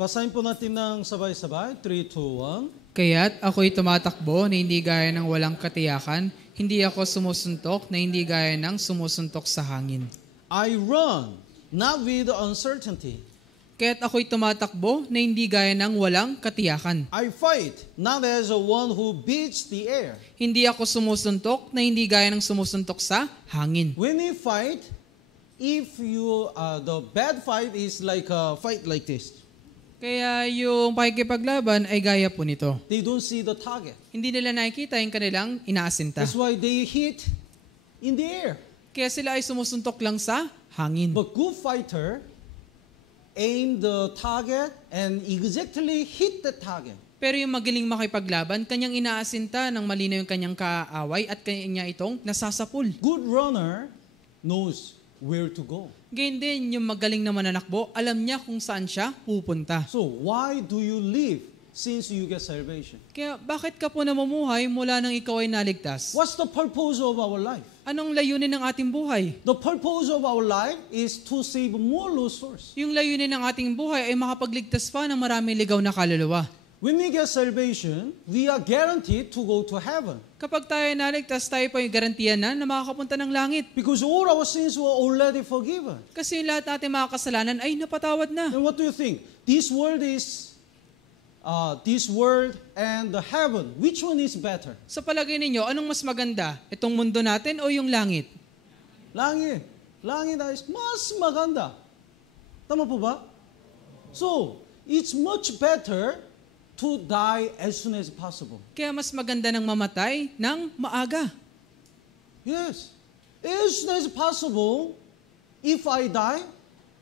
Basahin po natin ng sabay-sabay. 3, 2, 1. Kaya't ako'y tumatakbo na hindi gaya ng walang katiyakan, hindi ako sumusuntok na hindi gaya ng sumusuntok sa hangin. I run, not with uncertainty. Kaya't ako'y tumatakbo na hindi gaya ng walang katiyakan. I fight, not as a one who beats the air. Hindi ako sumusuntok na hindi gaya ng sumusuntok sa hangin. When we fight, if you the bad fight is like a fight like this. Kaya yung pakikipaglaban ay gaya po nito. They don't see the target. Hindi nila nakikita yung kanilang inaasinta. That's why they hit in the air. Kaya sila ay sumusuntok lang sa hangin. But good fighter aim the target and exactly hit the target. Pero yung magaling makipaglaban, kanyang inaasinta ng malinaw yung kanyang kaaway at kanya itong nasasapul. Good runner knows where to go. Ganyan din, yung magaling na mananakbo, alam niya kung saan siya pupunta. So why do you live since you get salvation? Kaya bakit ka po namumuhay mula nang ikaw ay naligtas? What's the purpose of our life? Anong layunin ng ating buhay? The purpose of our life is to save more lost souls. Yung layunin ng ating buhay ay makapagligtas pa ng maraming ligaw na kaluluwa. When we get salvation, we are guaranteed to go to heaven. Kapag tayo naligtas, tayo po ay garantiyan na makakapunta ng langit. Because all our sins were already forgiven. Kasi yung lahat natin mga kasalanan ay napatawad na. And what do you think? This world and the heaven, which one is better? Sa palagay ninyo, anong mas maganda? Itong mundo natin o yung langit? Langit. Langit is mas maganda. Tama po ba? So, it's much better to die as soon as possible. Kaya mas maganda ng mamatay ng maaga. Yes. As soon as possible, if I die,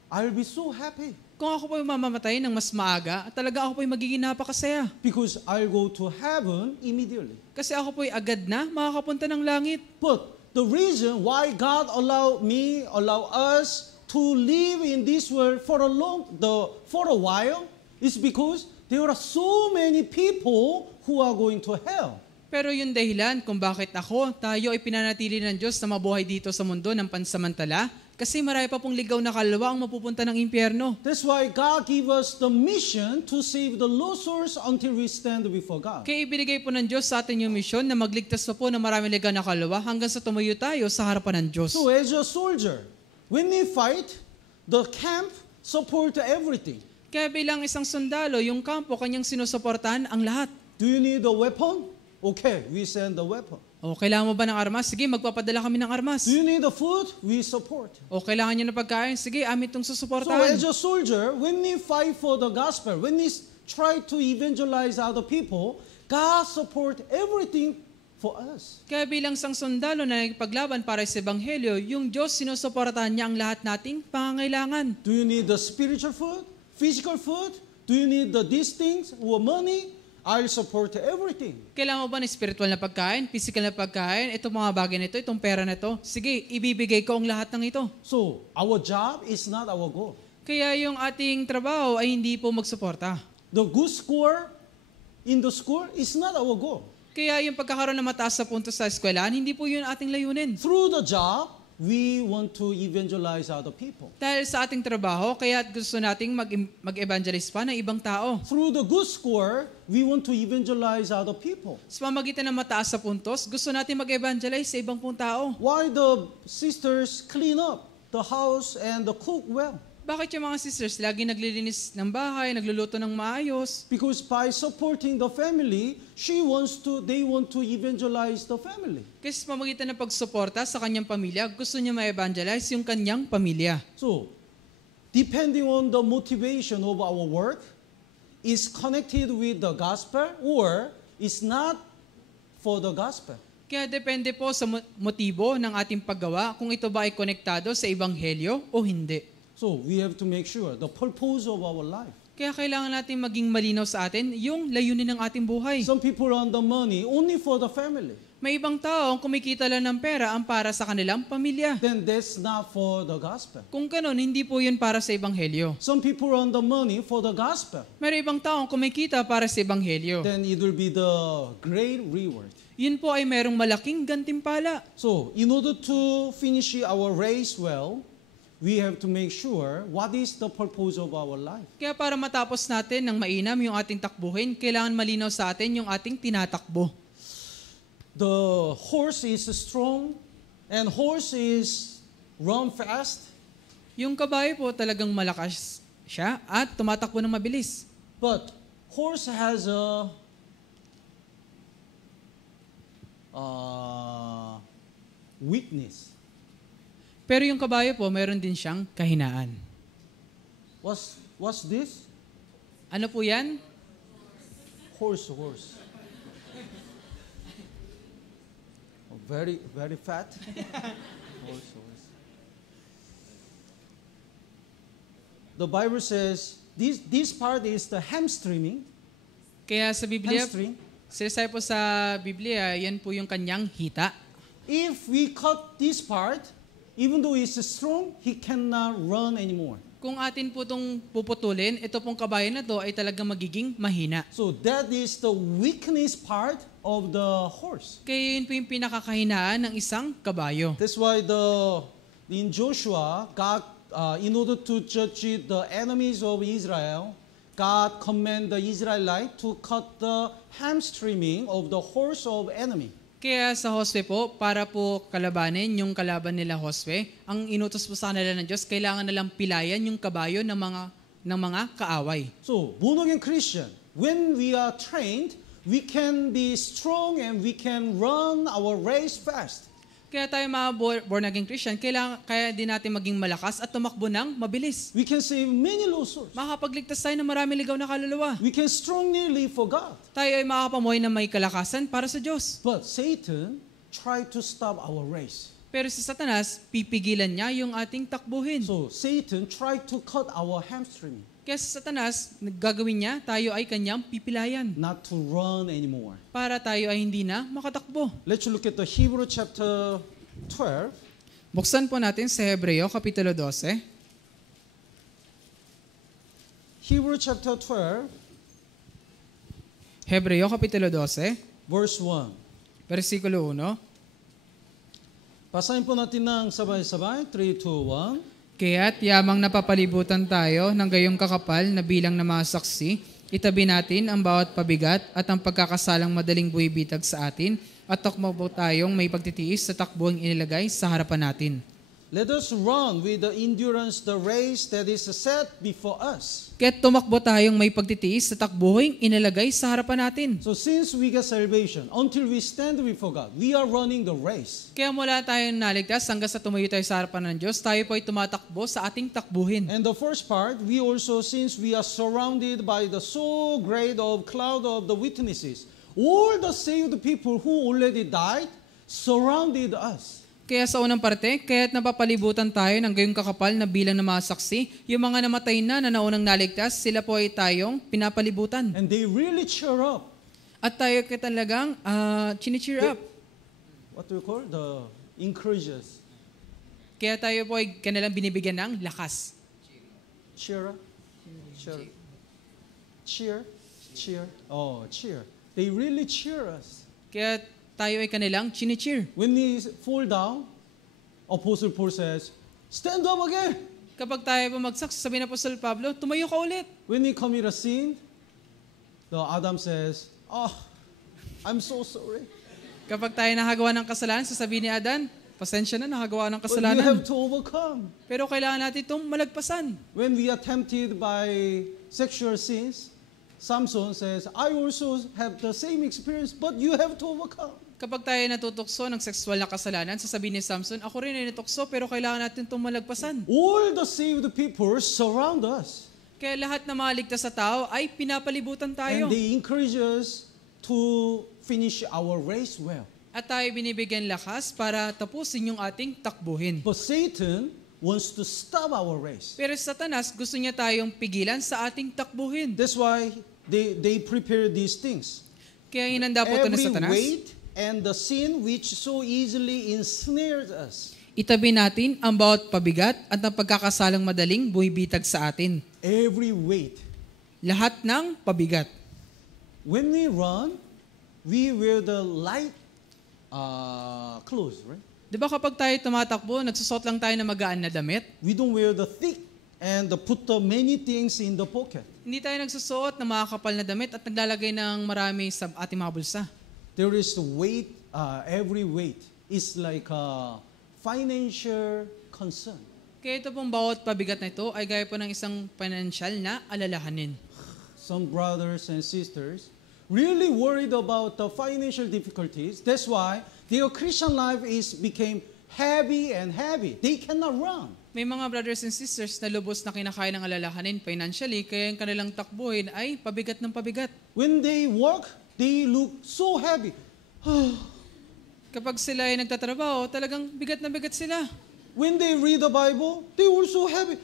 I'll be so happy. Kung ako po mamamatay ng mas maaga, talaga ako po magiging napakasaya. Because I'll go to heaven immediately. Kasi ako po agad na makakapunta ng langit. But the reason why God allow us to live in this world for a while is because there are so many people who are going to hell. Pero yung dahilan kung bakit tayo ay pinanatili ng Diyos na mabuhay dito sa mundo ng pansamantala, kasi marami pa pong ligaw na kaluluwa ang mapupunta ng impyerno. That's why God gave us the mission to save the lost souls until we stand before God. Kaya ibinigay po ng Diyos sa atin yung misyon na magligtas pa po ng marami ligaw na kaluluwa hanggang sa tumayo tayo sa harapan ng Diyos. So as a soldier, when we fight, the camp support everything. Kaya bilang isang sundalo, yung kampo, kanyang sinusuportahan ang lahat. Do you need a weapon? Okay, we send the weapon. O kailangan mo ba ng armas? Sige, magpapadala kami ng armas. Do you need the food? We support. O kailangan nyo na pagkain? Sige, amin itong So susuportahan. as a soldier, when we fight for the gospel, when we try to evangelize other people, God support everything for us. Kaya bilang isang sundalo na nagpaglaban para sa Ebanghelyo, yung Diyos sinusuportahan niya ang lahat nating pangangailangan. Do you need the spiritual food? Physical food? Do you need these things or money? I'll support everything. Kailangan mo ba ng spiritual na pagkain, physical na pagkain, itong mga bagay na ito, itong pera na ito? Sige, ibibigay ko ang lahat ng ito. So, our job is not our goal. Kaya yung ating trabaho ay hindi po magsuporta. The good score in the school is not our goal. Kaya yung pagkakaroon ng mataas sa puntos sa eskwelahan, hindi po yun ating layunin. Through the job, we want to evangelize other people. Dahil sa ating trabaho, kaya gusto nating mag-evangelize pa ng ibang tao. Through the good score, we want to evangelize other people. Sa pamagitan ng mataas sa puntos, gusto natin mag-evangelize sa ibang pong tao. Why the sisters clean up the house and the cook well? Bakit yung mga sisters lagi naglilinis ng bahay, nagluluto ng maayos? Because by supporting the family, they want to evangelize the family. Kasi sa pamagitan ng pagsuporta sa kanyang pamilya, gusto niya ma-evangelize yung kanyang pamilya. So, depending on the motivation of our work, is connected with the gospel or is not for the gospel. Kaya depende po sa motibo ng ating paggawa kung ito ba ay konektado sa ebanghelyo o hindi. So, we have to make sure the purpose of our life. Kaya kailangan natin maging malinaw sa atin yung layunin ng ating buhay. Some people earn the money only for the family. May ibang tao ang kumikita lang ng pera ang para sa kanilang pamilya. Then that's not for the gospel. Kung ganon, hindi po yun para sa ebanghelyo. Some people earn the money for the gospel. May ibang tao ang kumikita para sa ebanghelyo. Then it will be the great reward. Yun po ay merong malaking gantimpala. So, in order to finish our race well, we have to make sure what is the purpose of our life. Kaya para matapos natin ng mainam yung ating takbuhin, kailangan malinaw sa atin yung ating tinatakbo. The horse is strong and horse is run fast, Yung kabayo po talagang malakas siya at tumatakbo ng mabilis. but horse has a weakness. Pero yung kabayo po, meron din siyang kahinaan. What's this? Ano po yan? Horse. Oh, very fat. Horse. The Bible says this part is the hamstring. Kaya sa Biblia, Hamstring. sinasabi po sa Biblia, yan po yung kanyang hita. If we cut this part, even though it's strong, he cannot run anymore. Kung atin po itong puputulin, ito pong kabayo na to ay talagang magiging mahina. So that is the weakness part of the horse. Kaya yun po yung pinakakahinaan ng isang kabayo. That's why in Joshua, God, in order to judge the enemies of Israel, God commanded the Israelites to cut the hamstring of the horse of enemy. Kaya sa Josue po, para po kalabanin yung kalaban nila Josue, ang inutos po sa kanila ng Diyos, kailangan nalang pilayan yung kabayo ng mga kaaway. So, born again Christian, when we are trained, we can be strong and we can run our race fast. Kaya tayo mga born again Christian, kaya din natin maging malakas at tumakbo ng mabilis. We can save many lost souls. Makakapagligtas tayo ng maraming ligaw na kaluluwa. We can strongly live for God. Tayo ay makakapamuhay na may kalakasan para sa Diyos. But Satan tried to stop our race. Pero si Satanas, pipigilan niya yung ating takbuhin. So Satan tried to cut our hamstring, Kaya sa Satanas, gagawin niya, tayo ay kanyang pipilayan not to run anymore. para tayo ay hindi na makatakbo. Let's look at the Hebrew chapter 12. Buksan po natin sa Hebreo, Kapitulo 12. Hebrew chapter 12, Hebreo, Kapitulo 12, verse 1. versikulo 1. Basahin po natin ng sabay-sabay. 3, 2, 1. Kaya't yamang napapalibutan tayo ng gayong kakapal na bilang na mga saksi, itabi natin ang bawat pabigat at ang pagkakasalang madaling buwibitag sa atin at takbo tayong may pagtitiis sa takbuhang inilagay sa harapan natin. Let us run with the endurance the race that is set before us. Kaya't tumakbo tayong may pagtitiis sa takbuhang inilagay sa harapan natin. So since we get salvation, until we stand before God, we are running the race. Kaya mula tayong naligtas hanggang sa tumayo tayo sa harapan ng Diyos, tayo po ay tumatakbo sa ating takbuhin. And the first part, we also, since we are surrounded by the so great of cloud of the witnesses, all the saved people who already died surrounded us. Kaya sa unang parte, kaya't napapalibutan tayo ng gayong kakapal na bilang ng mga saksi, yung mga namatay na naunang naligtas, sila po ay tayong pinapalibutan. And they really cheer up. At tayo talagang chini-cheer up. What do you call? The encourages. Kaya tayo po ay kanilang binibigyan ng lakas. Cheer up. Cheer. Cheer. Cheer. Oh, cheer. They really cheer us. Kaya tayo ay kanilang chini-cheer. When we fall down, Apostle Paul says, stand up again. Kapag tayo bumagsak, sabi ng Apostol Pablo, tumayo ka ulit. When we commit a sin, the Adam says, oh, I'm so sorry. Kapag tayo nakagawa ng kasalanan, sasabihin ni Adan, pasensya na, nakagawa ng But we kasalanan. have to overcome. Pero kailangan natin itong malagpasan. When we are tempted by sexual sins, Samson says, I also have the same experience, but you have to overcome. Kapag tayo natutukso ng sexual na kasalanan, sasabihin ni Samson, ako rin ay natukso, pero kailangan natin itong malagpasan. All the saved people surround us, Kaya lahat na mga ligtas sa tao ay pinapalibutan tayo. and they encourage us to finish our race well. At tayo binibigyan lakas para tapusin yung ating takbuhin. But Satan wants to stop our race. Pero Satanas, gusto niya tayong pigilan sa ating takbuhin. That's why they prepare these things. Kaya inanda po ito ng Every Satanas. weight and the sin which so easily ensnares us. Itabi natin ang bawat pabigat at ang pagkakasalang madaling buhibitag sa atin. Every weight. Lahat ng pabigat. When we run, we wear the light clothes, right? Di ba kapag tayo tumatakbo, nagsusot lang tayo ng magaan na damit? We don't wear the thick and put the many things in the pocket. Hindi tayo nagsusuot ng mga kapal na damit at naglalagay ng marami sa ating mga bulsa. There is weight, every weight is like a financial concern. Kaya ito pong bawat pabigat na ito ay gaya po ng isang financial na alalahanin. Some brothers and sisters really worried about the financial difficulties. That's why their Christian life became heavy and heavy. They cannot run. May mga brothers and sisters na lubos na kinakaya ng alalahanin financially, kaya yung kanilang takbuhin ay pabigat ng pabigat. When they walk, they look so heavy. Kapag sila ay nagtatrabaho, talagang bigat na bigat sila. When they read the Bible, they were so heavy.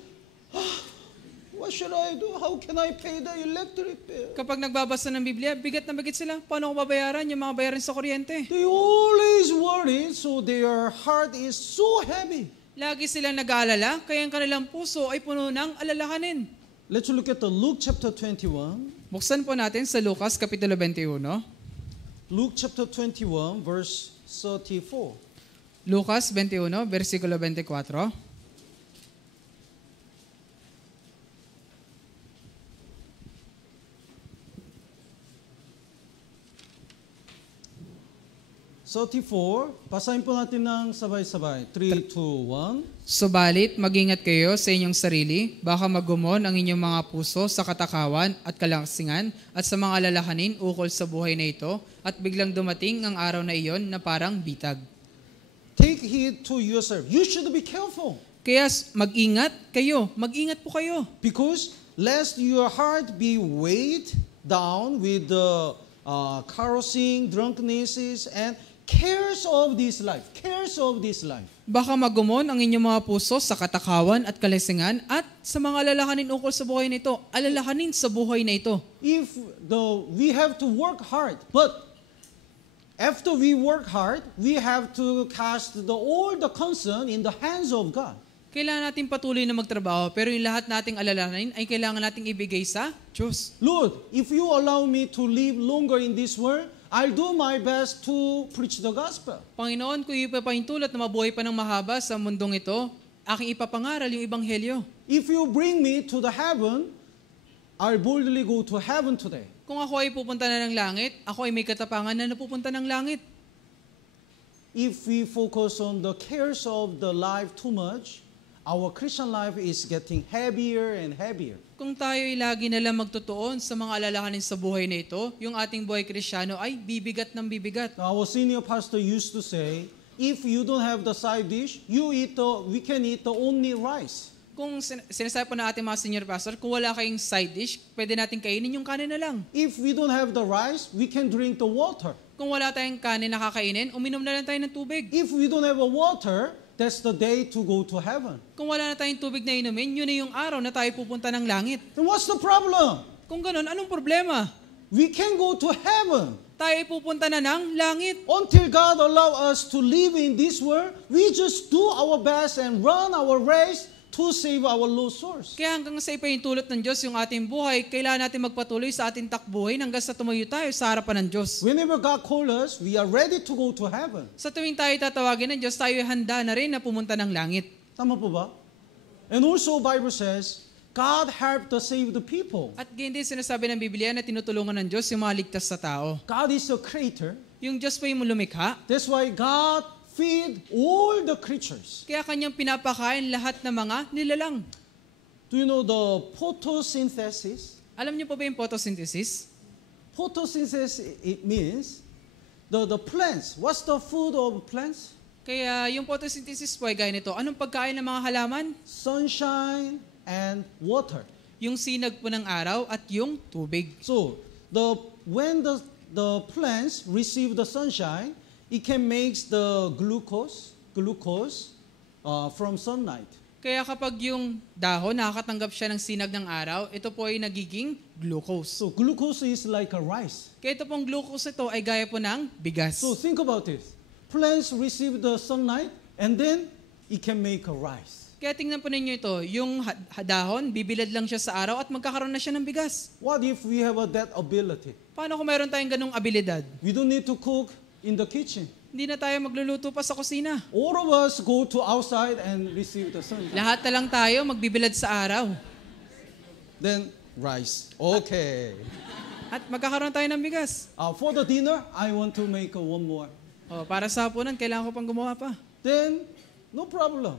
What should I do? How can I pay the electric bill? Kapag nagbabasa ng Biblia, bigat na bigat sila. Paano ko babayaran yung mga bayaran sa kuryente? They always worry, so their heart is so heavy. Lagi silang nag-aalala, kaya ang kanilang puso ay puno ng alalahanin. Let's look at the Luke chapter 21. Buksan po natin sa Lucas Kapitulo 21. Luke chapter 21, verse 34. Lucas 21, versikulo 24. Basahin po natin ng sabay-sabay. 3, 2, 1. Subalit, mag-ingat kayo sa inyong sarili, baka magumon ang inyong mga puso sa katakawan at kalangsingan at sa mga alalahanin ukol sa buhay na ito at biglang dumating ang araw na iyon na parang bitag. Take heed to yourself. You should be careful. Kaya mag-ingat kayo, mag-ingat po kayo. Because lest your heart be weighed down with the carousing, drunkennesses, and cares of this life. Cares of this life. Baka magumon ang inyong mga puso sa katakawan at kalasingan at sa mga alalahanin ukol sa buhay na ito. Alalahanin sa buhay na ito. We have to work hard, but after we work hard, we have to cast all the concern in the hands of God. Kailangan natin patuloy na magtrabaho, pero yung lahat nating alalahanin ay kailangan nating ibigay sa Diyos. Lord, if you allow me to live longer in this world, I'll do my best to preach the gospel. Panginoon, kung ipapahintulot na mabuhay pa ng mahaba sa mundong ito, aking ipapangaral yung Ebanghelyo. If you bring me to the heaven, I'll boldly go to heaven today. Kung ako ay pupunta na ng langit, ako ay may katapangan na napupunta ng langit. If we focus on the cares of the life too much, our Christian life is getting heavier and heavier. Kung tayo ay lagi na lang magtutuon sa mga alalahanin sa buhay na ito, yung ating buhay Kristiyano ay bibigat ng bibigat. Our senior pastor used to say, if you don't have the side dish, we can eat the only rice. Kung sinasabi po na ating mga senior pastor, kung wala kayong side dish, pwede natin kainin yung kanin na lang. If we don't have the rice, we can drink the water. Kung wala tayong kanin na kakainin, uminom na lang tayo ng tubig. If we don't have a water, that's the day to go to heaven. Kung wala na tayong tubig na inumin, yun na yung araw na tayo pupunta ng langit. Then what's the problem? Kung ganun, anong problema? We can go to heaven. Tayo ay pupunta na ng langit. Until God allow us to live in this world, we just do our best and run our race to save our lost souls. Kaya hanggang sa ipahintulot ng Diyos yung ating buhay, kailangan natin magpatuloy sa ating takbuhin hanggang sa tumayo tayo sa harapan ng Diyos. Whenever God calls us, we are ready to go to heaven. Sa tuwing tayo tatawagin ng Diyos, tayo handa na rin na pumunta ng langit. Tama po ba? And also, Bible says, God helped to save the people. At ganyan din sinasabi ng Biblia na tinutulungan ng Diyos yung mga ligtas sa tao. God is the creator. Yung Diyos po yung lumikha, That's why God feed all the creatures. kaya kanyang pinapakain lahat ng mga nilalang. Do you know the photosynthesis? Alam niyo po ba yung photosynthesis? Photosynthesis, it means the plants. What's the food of plants? Kaya yung photosynthesis po ay gaya nito. Anong pagkain ng mga halaman? Sunshine and water. Yung sinag po ng araw at yung tubig. So, when the plants receive the sunshine, it can make the glucose from sunlight. Kaya kapag yung dahon nakakatanggap siya ng sinag ng araw, ito po ay nagiging glucose. So, glucose is like a rice. Kaya ito pong glucose ito ay gaya po ng bigas. So, think about it. Plants receive the sunlight and then it can make a rice. Kaya tingnan po ninyo ito, yung dahon, bibilad lang siya sa araw at magkakaroon na siya ng bigas. What if we have that ability? Paano kung mayroon tayong ganung abilidad? We don't need to cook in the kitchen. Hindi na tayo magluluto pa sa kusina. All of us go to outside and receive the sunlight. Lahat na lang tayo magbibilad sa araw. Then rice. Okay. At magkakaroon tayo ng bigas. For the dinner, I want to make one more. O, para sa hapunan, kailangan ko pang gumawa pa. Then, no problem.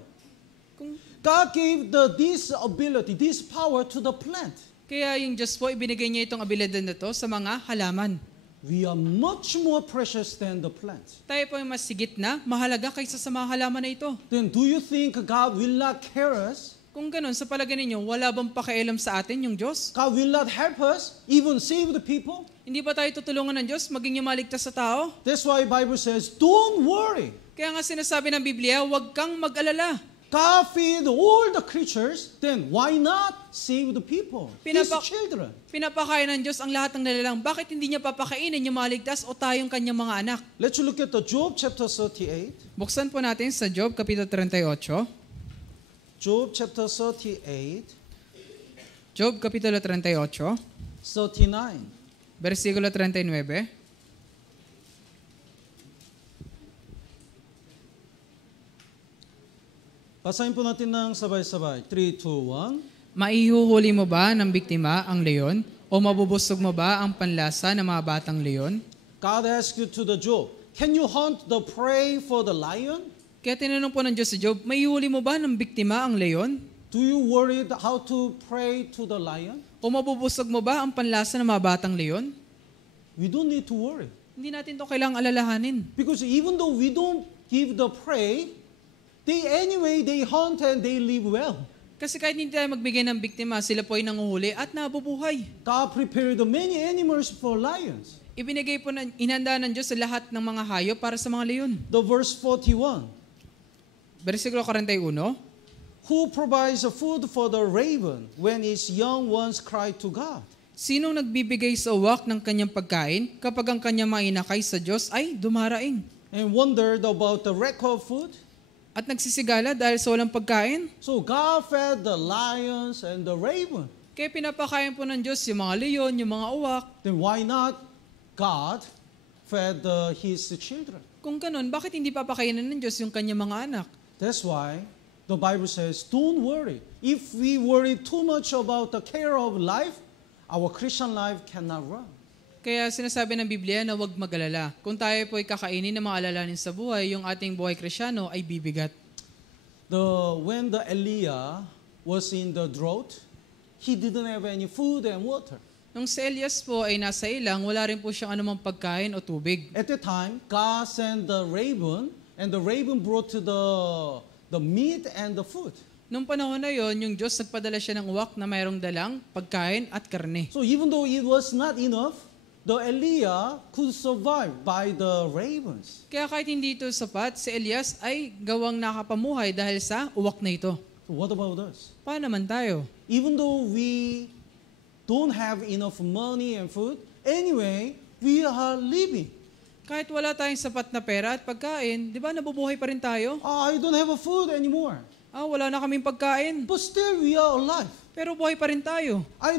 Kung, God gave this ability, this power to the plant. kaya yung Diyos po, ibinigay niya itong abilidad na to sa mga halaman. We are much more precious than the plant. Tayo po ay mas sigit na, mahalaga kaysa sa mga halaman na ito. Then do you think God will not care us? Kung ganun, sa palagay ninyo, wala bang pakialam sa atin yung Diyos? God will not help us, even save the people? Hindi ba tayo tutulungan ng Diyos maging yung maligtas sa tao? That's why Bible says, don't worry. Kaya nga sinasabi ng Biblia, huwag kang mag-alala. God feed all the creatures, then why not save the people, His children? Pinapakain ng Diyos ang lahat ng nilalang. Bakit hindi niya papakainin yung maligtas o tayong kanyang mga anak? Let's look at the Job chapter 38. Buksan po natin sa Job, Kapitulo 38. Job chapter 38, Job, Kapitulo 38, 39. versikulo 39. Basahin po natin ng sabay-sabay. 3, 2, 1. Maihuhuli mo ba ng biktima ang leon? O mabubusog mo ba ang panlasa ng mga batang leon? God asked you to the Job, can you hunt the prey for the lion? Kaya tinanong po ng Diyos si Job, maihuhuli mo ba ng biktima ang leon? Do you worry how to pray to the lion? O mabubusog mo ba ang panlasa ng mga batang leon? We don't need to worry. Hindi natin to kailangang alalahanin. Because even though we don't give the prey, they hunt and they live well. Kasi kahit hindi tayo magbigay ng biktima, sila po ay nanguhuli at nabubuhay. God prepared many animals for lions. Ibinigay po, inanda ng Diyos sa lahat ng mga hayop para sa mga leon. The verse 41. Versikulo 41. Who provides food for the raven when its young ones cry to God? Sinong nagbibigay sa uwak ng kanyang pagkain kapag ang kanyang mga inakay sa Diyos ay dumaraing? And wondered about the lack of food? At nagsisigala dahil sa walang pagkain? So God fed the lions and the raven. Kaya pinapakain po ng Diyos yung mga leon, yung mga uwak. Then why not God fed His children? Kung ganun, bakit hindi papakainin ng Diyos yung kanyang mga anak? That's why the Bible says, don't worry. If we worry too much about the care of life, our Christian life cannot run. Kaya sinasabi ng Biblia na huwag mag-alala. Kung tayo po ay kakainin ng mga alalahanin sa buhay, yung ating buhay Krisyano ay bibigat. When the Elijah was in the drought, he didn't have any food and water. Nung si Elias po ay nasa ilang, wala rin po siyang anumang pagkain o tubig. At the time, God sent the raven, and the raven brought to the meat and the food. Nung panahon na yon, yung Diyos nagpadala siya ng uwak na mayroong dalang pagkain at karne. So even though it was not enough, the Elijah could survive by the ravens. Kaya kahit hindi ito sapat, si Elias ay gawang nakapamuhay dahil sa uwak na ito. So what about us? Paano naman tayo? Even though we don't have enough money and food, anyway, we are living. Kahit wala tayong sapat na pera at pagkain, di ba nabubuhay pa rin tayo? I don't have a food anymore. wala na kaming pagkain. But still we are alive. Pero buhay pa rin tayo. I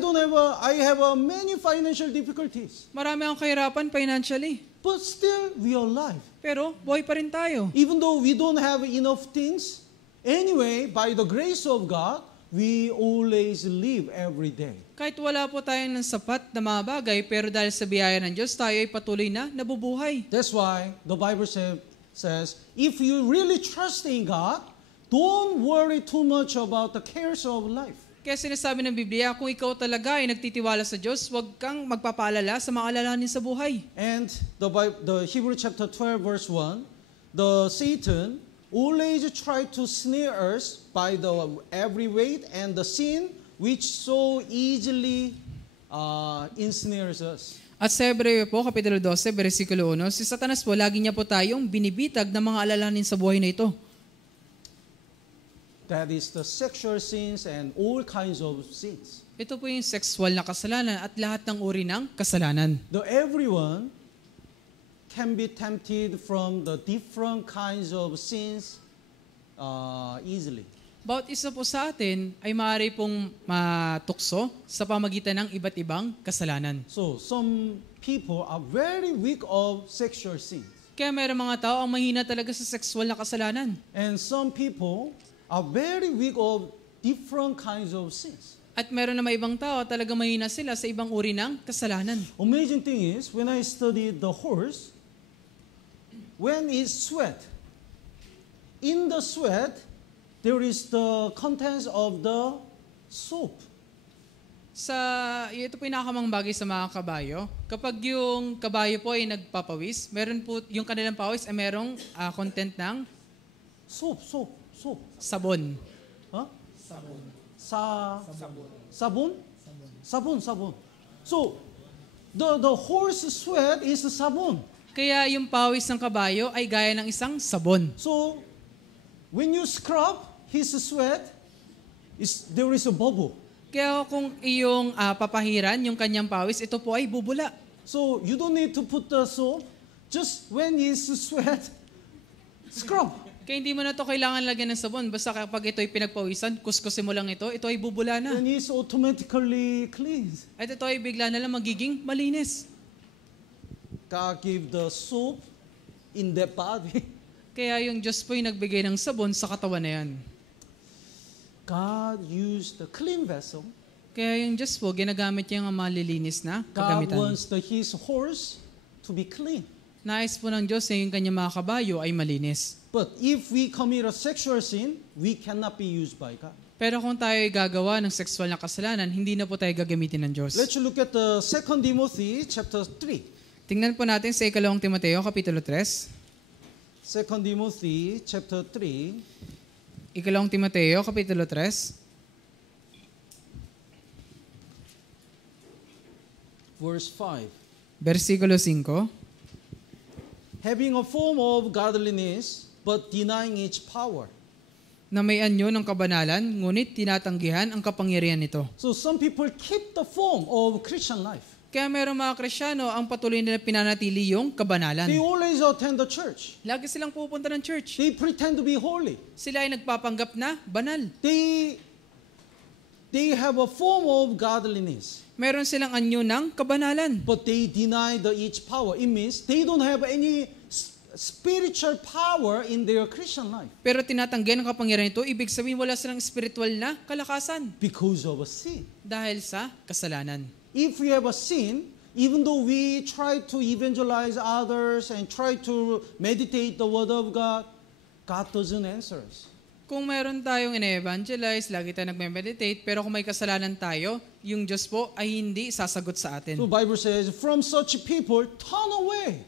have many financial difficulties. Marami akong kahirapan financially. But still we are alive. Pero buhay pa rin tayo. Even though we don't have enough things, anyway, by the grace of God, we always live every day. Kahit wala po tayong ng sapat na mga bagay, pero dahil sa biyaya ng Diyos, tayo ay patuloy na nabubuhay. That's why the Bible says, if you really trust in God, don't worry too much about the cares of life. Kaya sinasabi ng Biblia, kung ikaw talaga ay nagtitiwala sa Diyos, huwag kang magpapaalala sa mga alalahanin sa buhay. And the Hebrew chapter 12 verse 1, the Satan always try to snare us by the every weight and the sin which so easily ensnares us. At sa Hebreo po, Kapitulo 12, versikulo 1, si Satanas po, lagi niya po tayong binibitag ng mga alalahanin sa buhay na ito. That is the sexual sins and all kinds of sins. Ito po yung sexual na kasalanan at lahat ng uri ng kasalanan. Everyone can be tempted from the different kinds of sins easily. Bawat isa po sa atin ay maaari pong matukso sa pamagitan ng iba't ibang kasalanan. So some people are very weak of sexual sins. Kaya mayroong mga tao ang mahina talaga sa sexual na kasalanan. And some people are very weak of different kinds of sins. At meron na may ibang tao, talaga mahina sila sa ibang uri ng kasalanan. Amazing thing is, when I studied the horse, when it sweat, in the sweat, there is the contents of the soap. Ito po yung nakakamang bagay sa mga kabayo. Kapag yung kabayo po ay nagpapawis, meron po yung kanilang pawis ay merong content ng Soap. sabon. Huh? Sabon. So, the horse sweat is sabon. Kaya yung pawis ng kabayo ay gaya ng isang sabon. So, when you scrub his sweat, there is a bubble. Kaya kung iyong papahiran yung kanyang pawis, ito po ay bubula. So, you don't need to put the soap. Just when his sweat, scrub. Kaya hindi mo na ito kailangan lagyan ng sabon. Basta kapag ito ay pinagpawisan, kuskusin mo lang ito ay bubula na. And it's automatically cleansed. At ito ay bigla na lang magiging malinis. God gave the soap in that body. Kaya yung Diyos po ay nagbigay ng sabon sa katawan na yan. God used the clean vessel. Kaya yung Diyos po, ginagamit niya ang malilinis na God kagamitan. wants his horse to be clean. Nais po ng Diyos na yung kanyang mga kabayo ay malinis. But if we commit a sexual sin, we cannot be used by God. Pero kung tayo ay gagawa ng sexual na kasalanan, hindi na po tayo gagamitin ng Diyos. Let's look at the 2 Timothy chapter 3. Tingnan po natin sa 2 Timoteo, Kapitulo 3. 2 Timothy chapter 3. 2 Timoteo, Kapitulo 3. Verse 5. Versikulo 5. Having a form of godliness, but denying its power. Na may anyo ng kabanalan, ngunit tinatanggihan ang kapangyarihan nito. So some people keep the form of Christian life. Kaya mayroong mga Kristyano ang patuloy nila pinanatili yung kabanalan. They always attend the church. Lagi silang pupunta ng church. They pretend to be holy. Sila ay nagpapanggap na banal. They have a form of godliness. Meron silang anyo ng kabanalan. But they deny its power. It means they don't have any spiritual power in their Christian life. Pero tinatanggihan ang kapangyarihan nito, ibig sabihin wala silang spiritual na kalakasan. Because of a sin. Dahil sa kasalanan. If we have a sin, even though we try to evangelize others and try to meditate the Word of God, God doesn't answer us. Kung meron tayong ine-evangelize, lagi tayo nagme-meditate, pero kung may kasalanan tayo, yung Diyos po ay hindi sasagot sa atin. So Bible says, from such people, turn away.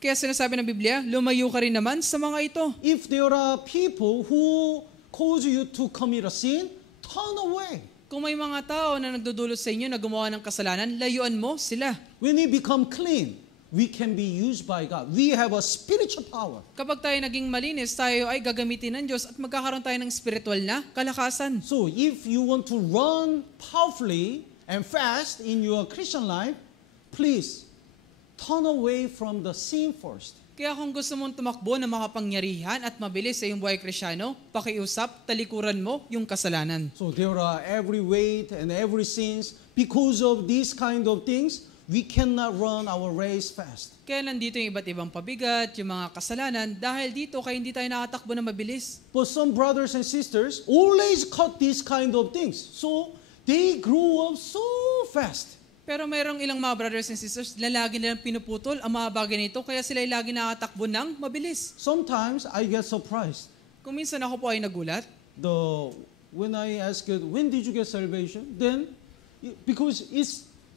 Kaya sinasabi ng Biblia, lumayo ka rin naman sa mga ito. If there are people who cause you to commit a sin, turn away. Kung may mga tao na nagdudulot sa inyo na gumawa ng kasalanan, layuan mo sila. When we become clean, we can be used by God. We have a spiritual power. Kapag tayo naging malinis, tayo ay gagamitin ng Diyos at magkakaroon tayo ng spiritual na kalakasan. So if you want to run powerfully and fast in your Christian life, please turn away from the sin first. Kaya kung gusto mong tumakbo na makapangyarihan at mabilis sa iyong buhay Kristyano, pakiusap, talikuran mo yung kasalanan. So there are every weight and every sins. Because of these kind of things, we cannot run our race fast. Kaya nandito yung iba't ibang pabigat, yung mga kasalanan, dahil dito kaya hindi tayo nakatakbo na mabilis. But some brothers and sisters always cut these kind of things. So they grew up so fast. Pero mayroong ilang mga brothers and sisters, lagi nilang pinuputol ang mga bagay nito, kaya sila ay lagi nakatakbo ng mabilis. Sometimes I get surprised. Kung minsan ako po ay nagulat, When I ask it, when did you get salvation? Then, because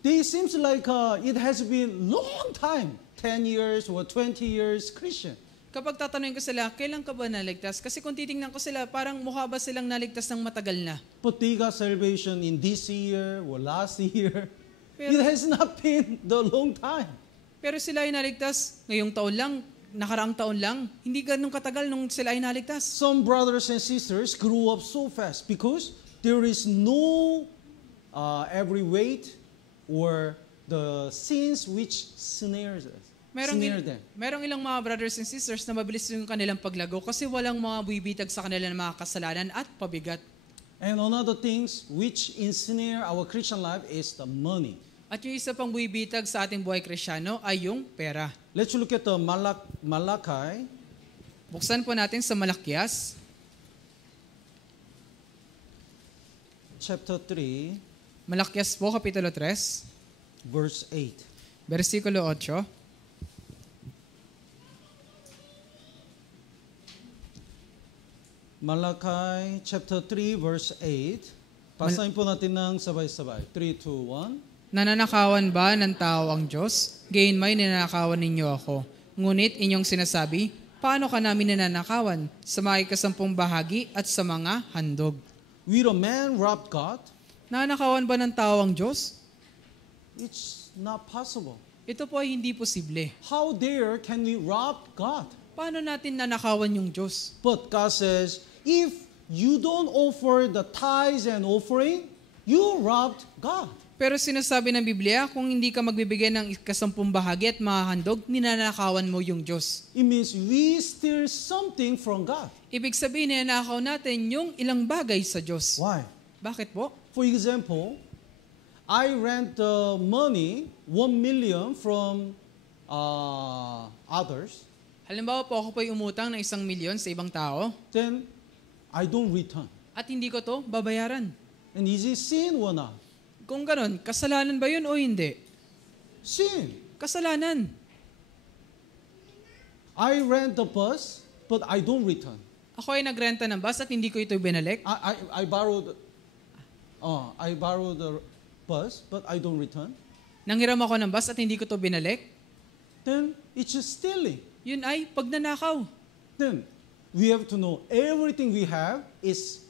they seems like it has been long time, 10 years or 20 years Christian. kapag tatanungin ko sila, kailan ka ba naligtas? Kasi kung titingnan ko sila, parang mukha ba silang naligtas ng matagal na? But they got salvation in this year or last year. Pero- It has not been the long time. Pero sila ay naligtas ngayong taon lang, nakaraang taon lang, hindi ganun katagal nung sila ay naligtas. Some brothers and sisters grew up so fast because there is no every weight or the sins which snares us. Snare them. Merong ilang mga brothers and sisters na mabilis yung kanilang paglago kasi walang mga buibitag sa kanila ng mga kasalanan at pabigat. And another things which ensnare our Christian life is the money. At yung isa pang buibitag sa ating buhay Kristyano ay yung pera. Let's look at the Malachi Buksan po natin sa Malakyas, chapter 3, Malakyas po, Kapitulo 3, verse 8. versikulo 8. Malachi chapter 3, verse 8. Pasahin po natin ng sabay-sabay. 3, 2, 1. Nananakawan ba ng tao ang Diyos? Gayon may ninanakawan ninyo ako. Ngunit inyong sinasabi, paano ka namin ninanakawan? Sa mga ikasampung bahagi at sa mga handog. Will a man rob God? Nananakawan ba ng tao ang Diyos? It's not possible. Ito po ay hindi posible. How dare can we rob God? Paano natin nanakawan yung Diyos? But God says, if you don't offer the tithes and offering, you robbed God. Pero sinasabi ng Biblia, kung hindi ka magbibigay ng ikasampung bahagi at mga handog, ninanakawan mo yung Diyos. It means we steal something from God. Ibig sabihin, ninanakaw natin yung ilang bagay sa Diyos. Why? Bakit po? For example, I rent the money, 1 million from others, Halimbawa po, ako po'y umutang ng 1 milyon sa ibang tao then I don't return. at hindi ko to babayaran. And is it sin or not? Kung ganon, kasalanan ba yun o hindi? Sin. Kasalanan. I rent the bus, but I don't return. Ako ay nagrenta ng bus at hindi ko ito binalik. I borrowed the bus, but I don't return. Nanghiram ako ng bus at hindi ko to binalik. Then it's just stealing. Yun ay pagnanakaw. Then we have to know everything we have is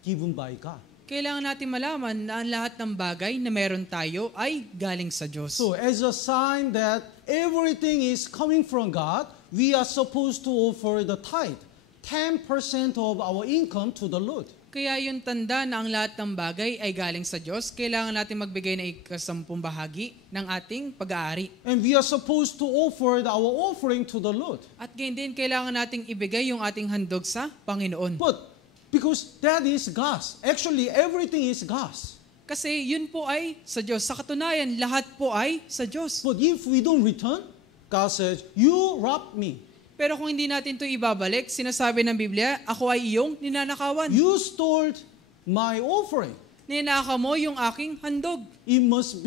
given by God. Kailangan natin malaman na ang lahat ng bagay na meron tayo ay galing sa Diyos. So as a sign that everything is coming from God, we are supposed to offer the tithe, 10% of our income to the Lord. Kaya yung tanda na ang lahat ng bagay ay galing sa Diyos, kailangan natin magbigay ng ikasampung bahagi ng ating pag-aari. And we are supposed to offer our offering to the Lord. At gayon din, kailangan nating ibigay yung ating handog sa Panginoon. But because that is God's. Actually, everything is God's. Kasi yun po ay sa Diyos. Sa katunayan, lahat po ay sa Diyos. But if we don't return, God says, you robbed me. Pero kung hindi natin ito ibabalik, sinasabi ng Biblia, ako ay iyong ninanakawan. You stole my offering. Ninakaw mo yung aking handog. It must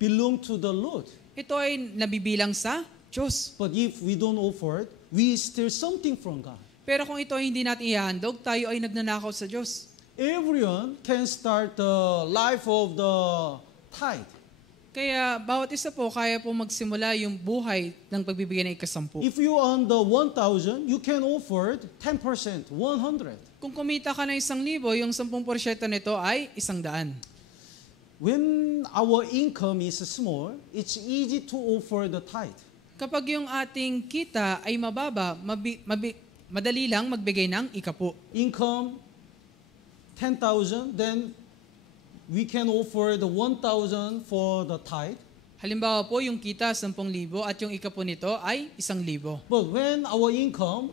belong to the Lord. Ito ay nabibilang sa Diyos. But if we don't offer it, we steal something from God. Pero kung ito ay hindi natin ihahandog, tayo ay nagnanakaw sa Diyos. Everyone can start the life of the tithe. Kaya bawat isa po, kaya po magsimula yung buhay ng pagbibigay ng ikasampu. If you earn the 1,000, you can offer 10%, 100. Kung kumita ka ng 1,000, yung 10% nito ay 100. When our income is small, it's easy to offer the tithe. Kapag yung ating kita ay mababa, madali lang magbigay ng ikapu. Income 10,000, then we can offer the 1,000 for the tithe. Halimbawa po, yung kita 10,000 at yung ika po nito ay 1,000. But when our income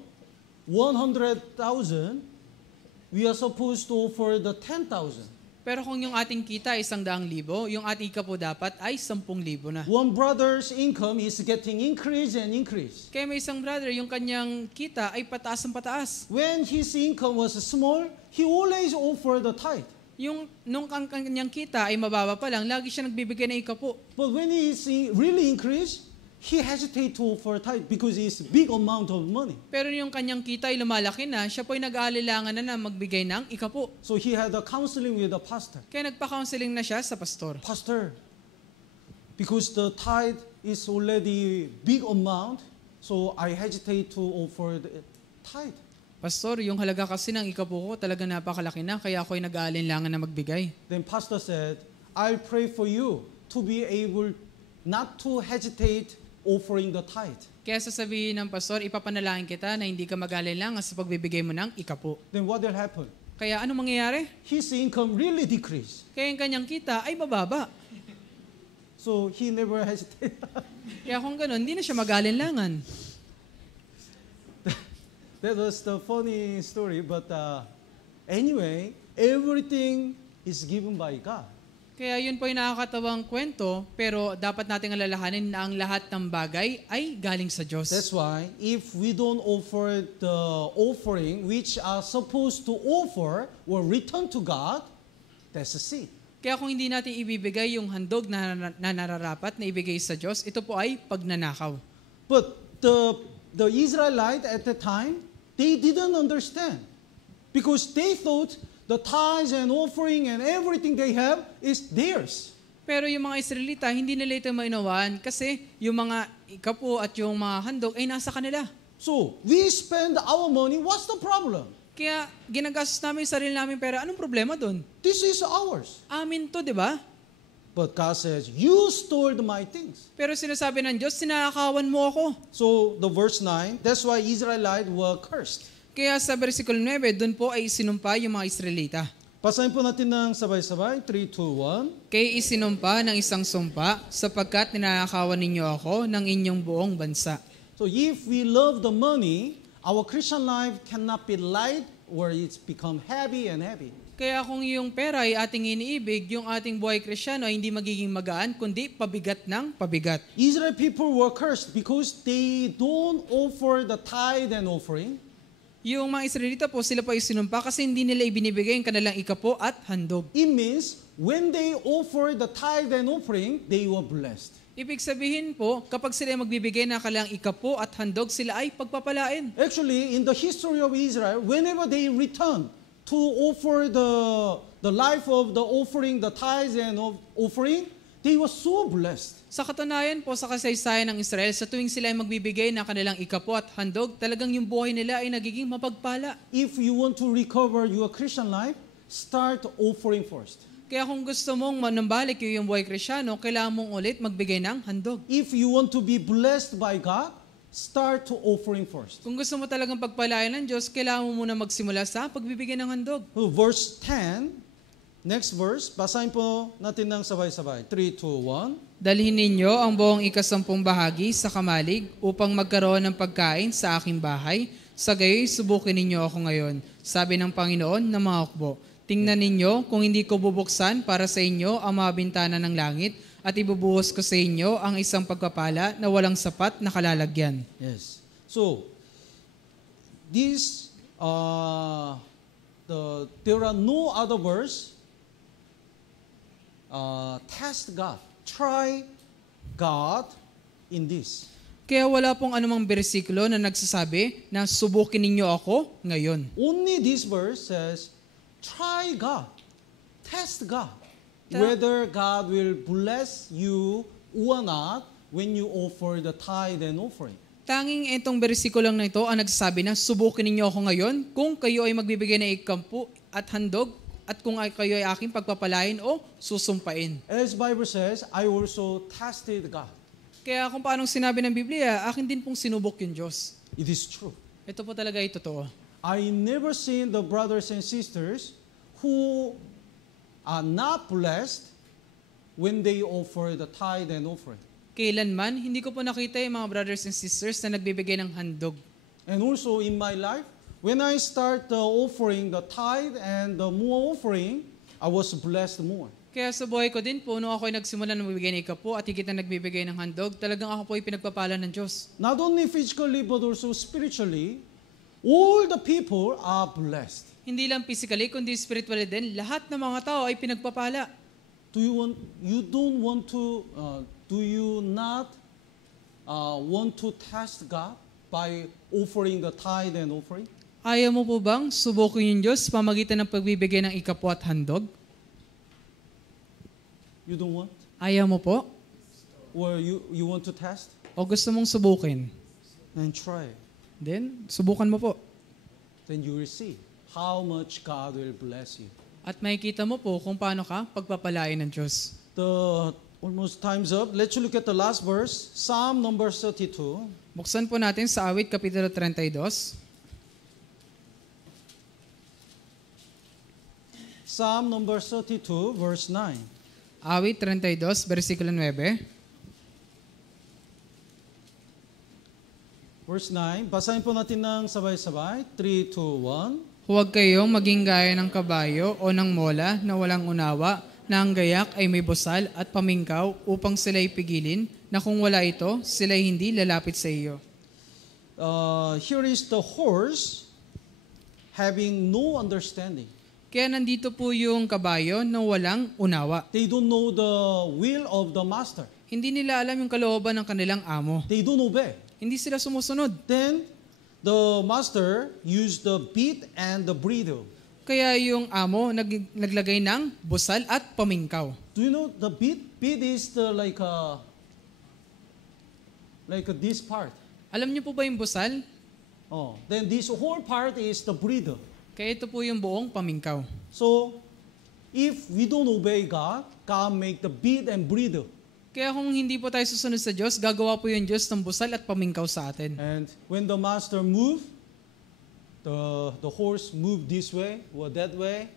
100,000, we are supposed to offer the 10,000. Pero kung yung ating kita ay 100,000, yung ating ika po dapat ay 10,000 na. One brother's income is getting increase and increase. Kaya may isang brother, yung kanyang kita ay pataas ang pataas. When his income was small, he always offered the tithe. Yung nung kanyang kita ay mababa pa lang, lagi siya nagbibigay ng ika po. But when he is really increased, he hesitates to offer tithe because it's big amount of money. Pero yung kanyang kita ay lumalaki na, siya po ay nag-aalilangan na magbigay ng ika po. So he had a counseling with the pastor. Kaya nagpa-counseling na siya sa pastor. Pastor, because the tithe is already big amount, so I hesitate to offer the tithe. Pastor, yung halaga kasi ng ika po ko talaga napakalaki na, kaya ako ay nag-aalinlangan na magbigay. Then pastor said, I pray for you to be able not to hesitate offering the tithe. Kaya sasabihin ng pastor, ipapanalangin kita na hindi ka mag-aalinlangan sa pagbibigay mo ng ika po. Then what will happen? Kaya ano mangyayari? His income really decreased. Kaya yung kanyang kita ay bababa. So he never hesitated. Kaya kung gano'n, hindi na siya mag-aalinlangan. That was the funny story, but anyway, everything is given by God. Kaya yun po yung nakakatawang kwento, pero dapat nating alalahanin na ang lahat ng bagay ay galing sa Diyos. That's why if we don't offer the offering which are supposed to offer or return to God, that's a sin. Kaya kung hindi natin ibibigay yung handog na nararapat na ibigay sa Diyos, ito po ay pagnanakaw. But the Israelites at the time, they didn't understand because they thought the tithes and offering and everything they have is theirs. Pero yung mga Israelita, hindi nila ito mainawaan kasi yung mga ikapo at yung mga handog ay nasa kanila. So, we spend our money, what's the problem? Kaya ginagastos namin yung sarili namin pera, anong problema doon? This is ours. Amin to, di ba? But God says, you stole my things. Pero sinasabi ng Diyos, sinakawan mo ako. So, the verse 9, that's why Israelites were cursed. Kaya sa versikulo 9, doon po ay isinumpa yung mga Israelita. Basahin po natin ng sabay-sabay, 3, 2, 1. Kaya isinumpa ng isang sumpa, sapagkat ninakawan ninyo ako ng inyong buong bansa. So if we love the money, our Christian life cannot be light or it's become heavy and heavy. Kaya kung yung pera ay ating iniibig, yung ating buhay Kristyano ay hindi magiging magaan, kundi pabigat ng pabigat. Israel people were cursed because they don't offer the tithe and offering. Yung mga Israelita po, sila pa isinumpa kasi hindi nila ibinibigay yung kanilang ikapo at handog. It means when they offer the tithe and offering, they were blessed. Ibig sabihin po, kapag sila magbibigay ng kanilang ikapo at handog, sila ay pagpapalain. Actually, in the history of Israel, whenever they return to offer the life of the offering, the tithes and offering, they were so blessed. Sa katunayan po sa kasaysayan ng Israel, sa tuwing sila ay magbibigay ng kanilang ikapo at handog, talagang yung buhay nila ay nagiging mapagpala. If you want to recover your Christian life, start offering first. Kaya kung gusto mong manambalik yung buhay Kristyano, kailangan mong ulit magbigay ng handog. If you want to be blessed by God, start to offering first. Kung gusto mo talagang pagpalain ng Diyos, kailangan mo muna magsimula sa pagbibigay ng handog. So, verse 10, next verse, basahin po natin ng sabay-sabay. 3, 2, 1. Dalhin ninyo ang buong ikasampung bahagi sa kamalig upang magkaroon ng pagkain sa aking bahay. Sa gayoy, subukin ninyo ako ngayon, sabi ng Panginoon ng mga hukbo. Tingnan ninyo kung hindi ko bubuksan para sa inyo ang mga bintana ng langit at ibubuhos ko sa inyo ang isang pagpapala na walang sapat na kalalagyan. Yes. So, there are no other verse. Test God. Try God in this. Kaya wala pong anumang bersikulo na nagsasabi na subukin ninyo ako ngayon. Only this verse says, try God. Test God. Whether God will bless you or not when you offer the tithe and offering. Tanging itong bersikulo na ito ang nagsasabi na subukin ninyo ako ngayon kung kayo ay magbibigay ng ikampu at handog at kung kayo ay aking pagpapalain o susumpain. As Bible says, I also tested God. Kaya kung paanong sinabi ng Biblia, akin din pong sinubok yung Diyos. It is true. Ito po talaga ay totoo. I never seen the brothers and sisters who are not blessed when they offer the tithe and offering. Kailanman, hindi ko po nakita yung mga brothers and sisters na nagbibigay ng handog. And also in my life, when I start offering the tithe and the more offering, I was blessed more. Kaya sa buhay ko din po, nung ako ay nagsimula na magbibigay ng ikapo at higit na nagbibigay ng handog, talagang ako po ay pinagpapala ng Diyos. Not only physically but also spiritually, all the people are blessed. Hindi lang physically, kundi spiritually din, lahat ng mga tao ay pinagpapala. Do you not want to test God by offering the tithe and offering? Ayaw mo po bang subukin yung Diyos pamagitan ng pagbibigay ng ikapo at handog? You don't want? Ayaw mo po? Or you want to test? O gusto mong subukin? Then try. Then, subukan mo po. Then you will see how much God will bless you. At makikita mo po kung paano ka pagpapalain ng Diyos. The almost time's up. Let's look at the last verse, Psalm number 32. Buksan po natin sa Awit Kapitulo 32. Psalm number 32, verse 9. Awit 32, versikulo 9. Verse 9. Basahin po natin ng sabay-sabay. 3, 2, 1. Huwag kayong maging gaya ng kabayo o ng mola na walang unawa, na ang gayak ay may busal at pamingkaw upang sila'y pigilin, na kung wala ito, sila'y hindi lalapit sa iyo. Here is the horse having no understanding. Kaya nandito po yung kabayo na walang unawa. They don't know the will of the master. Hindi nila alam yung kalooban ng kanilang amo. They don't obey. Hindi sila sumusunod. Then, the master used the bit and the bridle. Kaya yung amo naglagay ng busal at pamingkaw. Do you know the bit? Bit is the like this part. Alam niyo po ba yung busal? Oh, then this whole part is the bridle. Kaya ito po yung buong pamingkaw. So, if we don't obey God, God make the bit and bridle. Kaya kung hindi po tayo susunod sa Diyos, gagawa po yung Diyos ng busal at pamingkaw sa atin. And when the master move, the horse move this way or that way,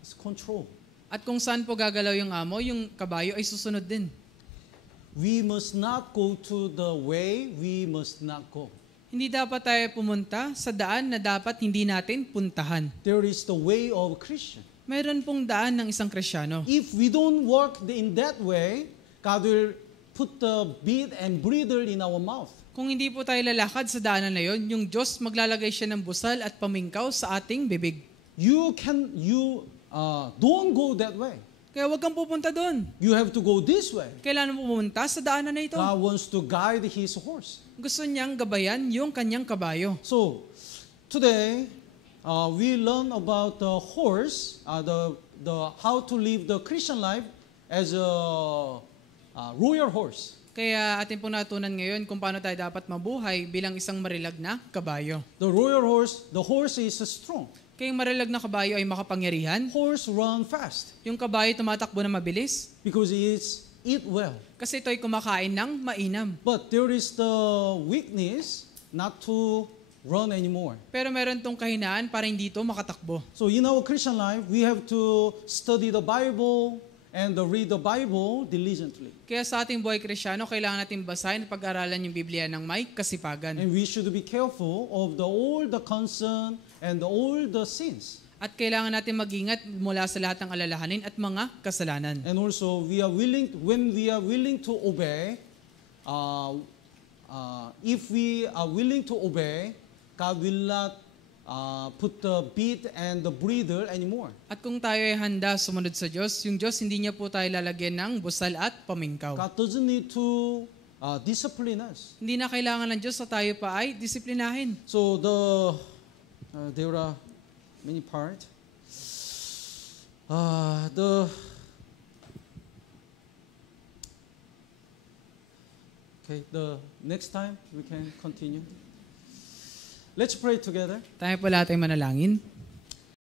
it's control. At kung saan po gagalaw yung amo, yung kabayo ay susunod din. We must not go to the way we must not go. Hindi dapat tayo pumunta sa daan na dapat hindi natin puntahan. There is the way of Christian. Mayroon pong daan ng isang Kristiyano. If we don't walk in that way, God will put the bit and bridle in our mouth. Kung hindi po tayo lalakad sa daanan na yon, yung Diyos maglalagay siya ng busal at pamingkaw sa ating bibig. You don't go that way. Kaya huwag kang pupunta doon. You have to go this way. Kailangan mo pumunta sa daanan na ito. God wants to guide His horse. Gusto niyang gabayan yung kanyang kabayo. So, today, we learn about the horse, how to live the Christian life as a royal horse. Kaya atin pong natutunan ngayon kung paano tayo dapat mabuhay bilang isang marilag na kabayo. The royal horse, the horse is strong. Kaya yung marilag na kabayo ay makapangyarihan. Horse run fast Yung kabayo tumatakbo na mabilis because it eat well. kasi ito ay kumakain ng mainam. But there is the weakness not to run anymore. Pero meron tong kahinaan para hindi ito makatakbo. So in our Christian life, we have to study the Bible and read the Bible diligently. Kaya sa ating buhay Kristiyano, kailangan natin basahin at pag-aralan yung Biblia ng may kasipagan. And we should be careful of all the concern and all the sins. At kailangan natin mag-ingat mula sa lahat ng alalahanin at mga kasalanan. And also, when we are willing to obey, if we are willing to obey, God will not put the bit and the bridle anymore. At kung tayo ay handa sumunod sa Diyos, yung Diyos hindi niya po tayo lalagyan ng busal at pamingkaw. God doesn't need to discipline us. Hindi na kailangan ng Diyos na tayo pa ay disiplinahin. So there are many parts. The next time we can continue. Let's pray together. Tayo po lahat ay manalangin.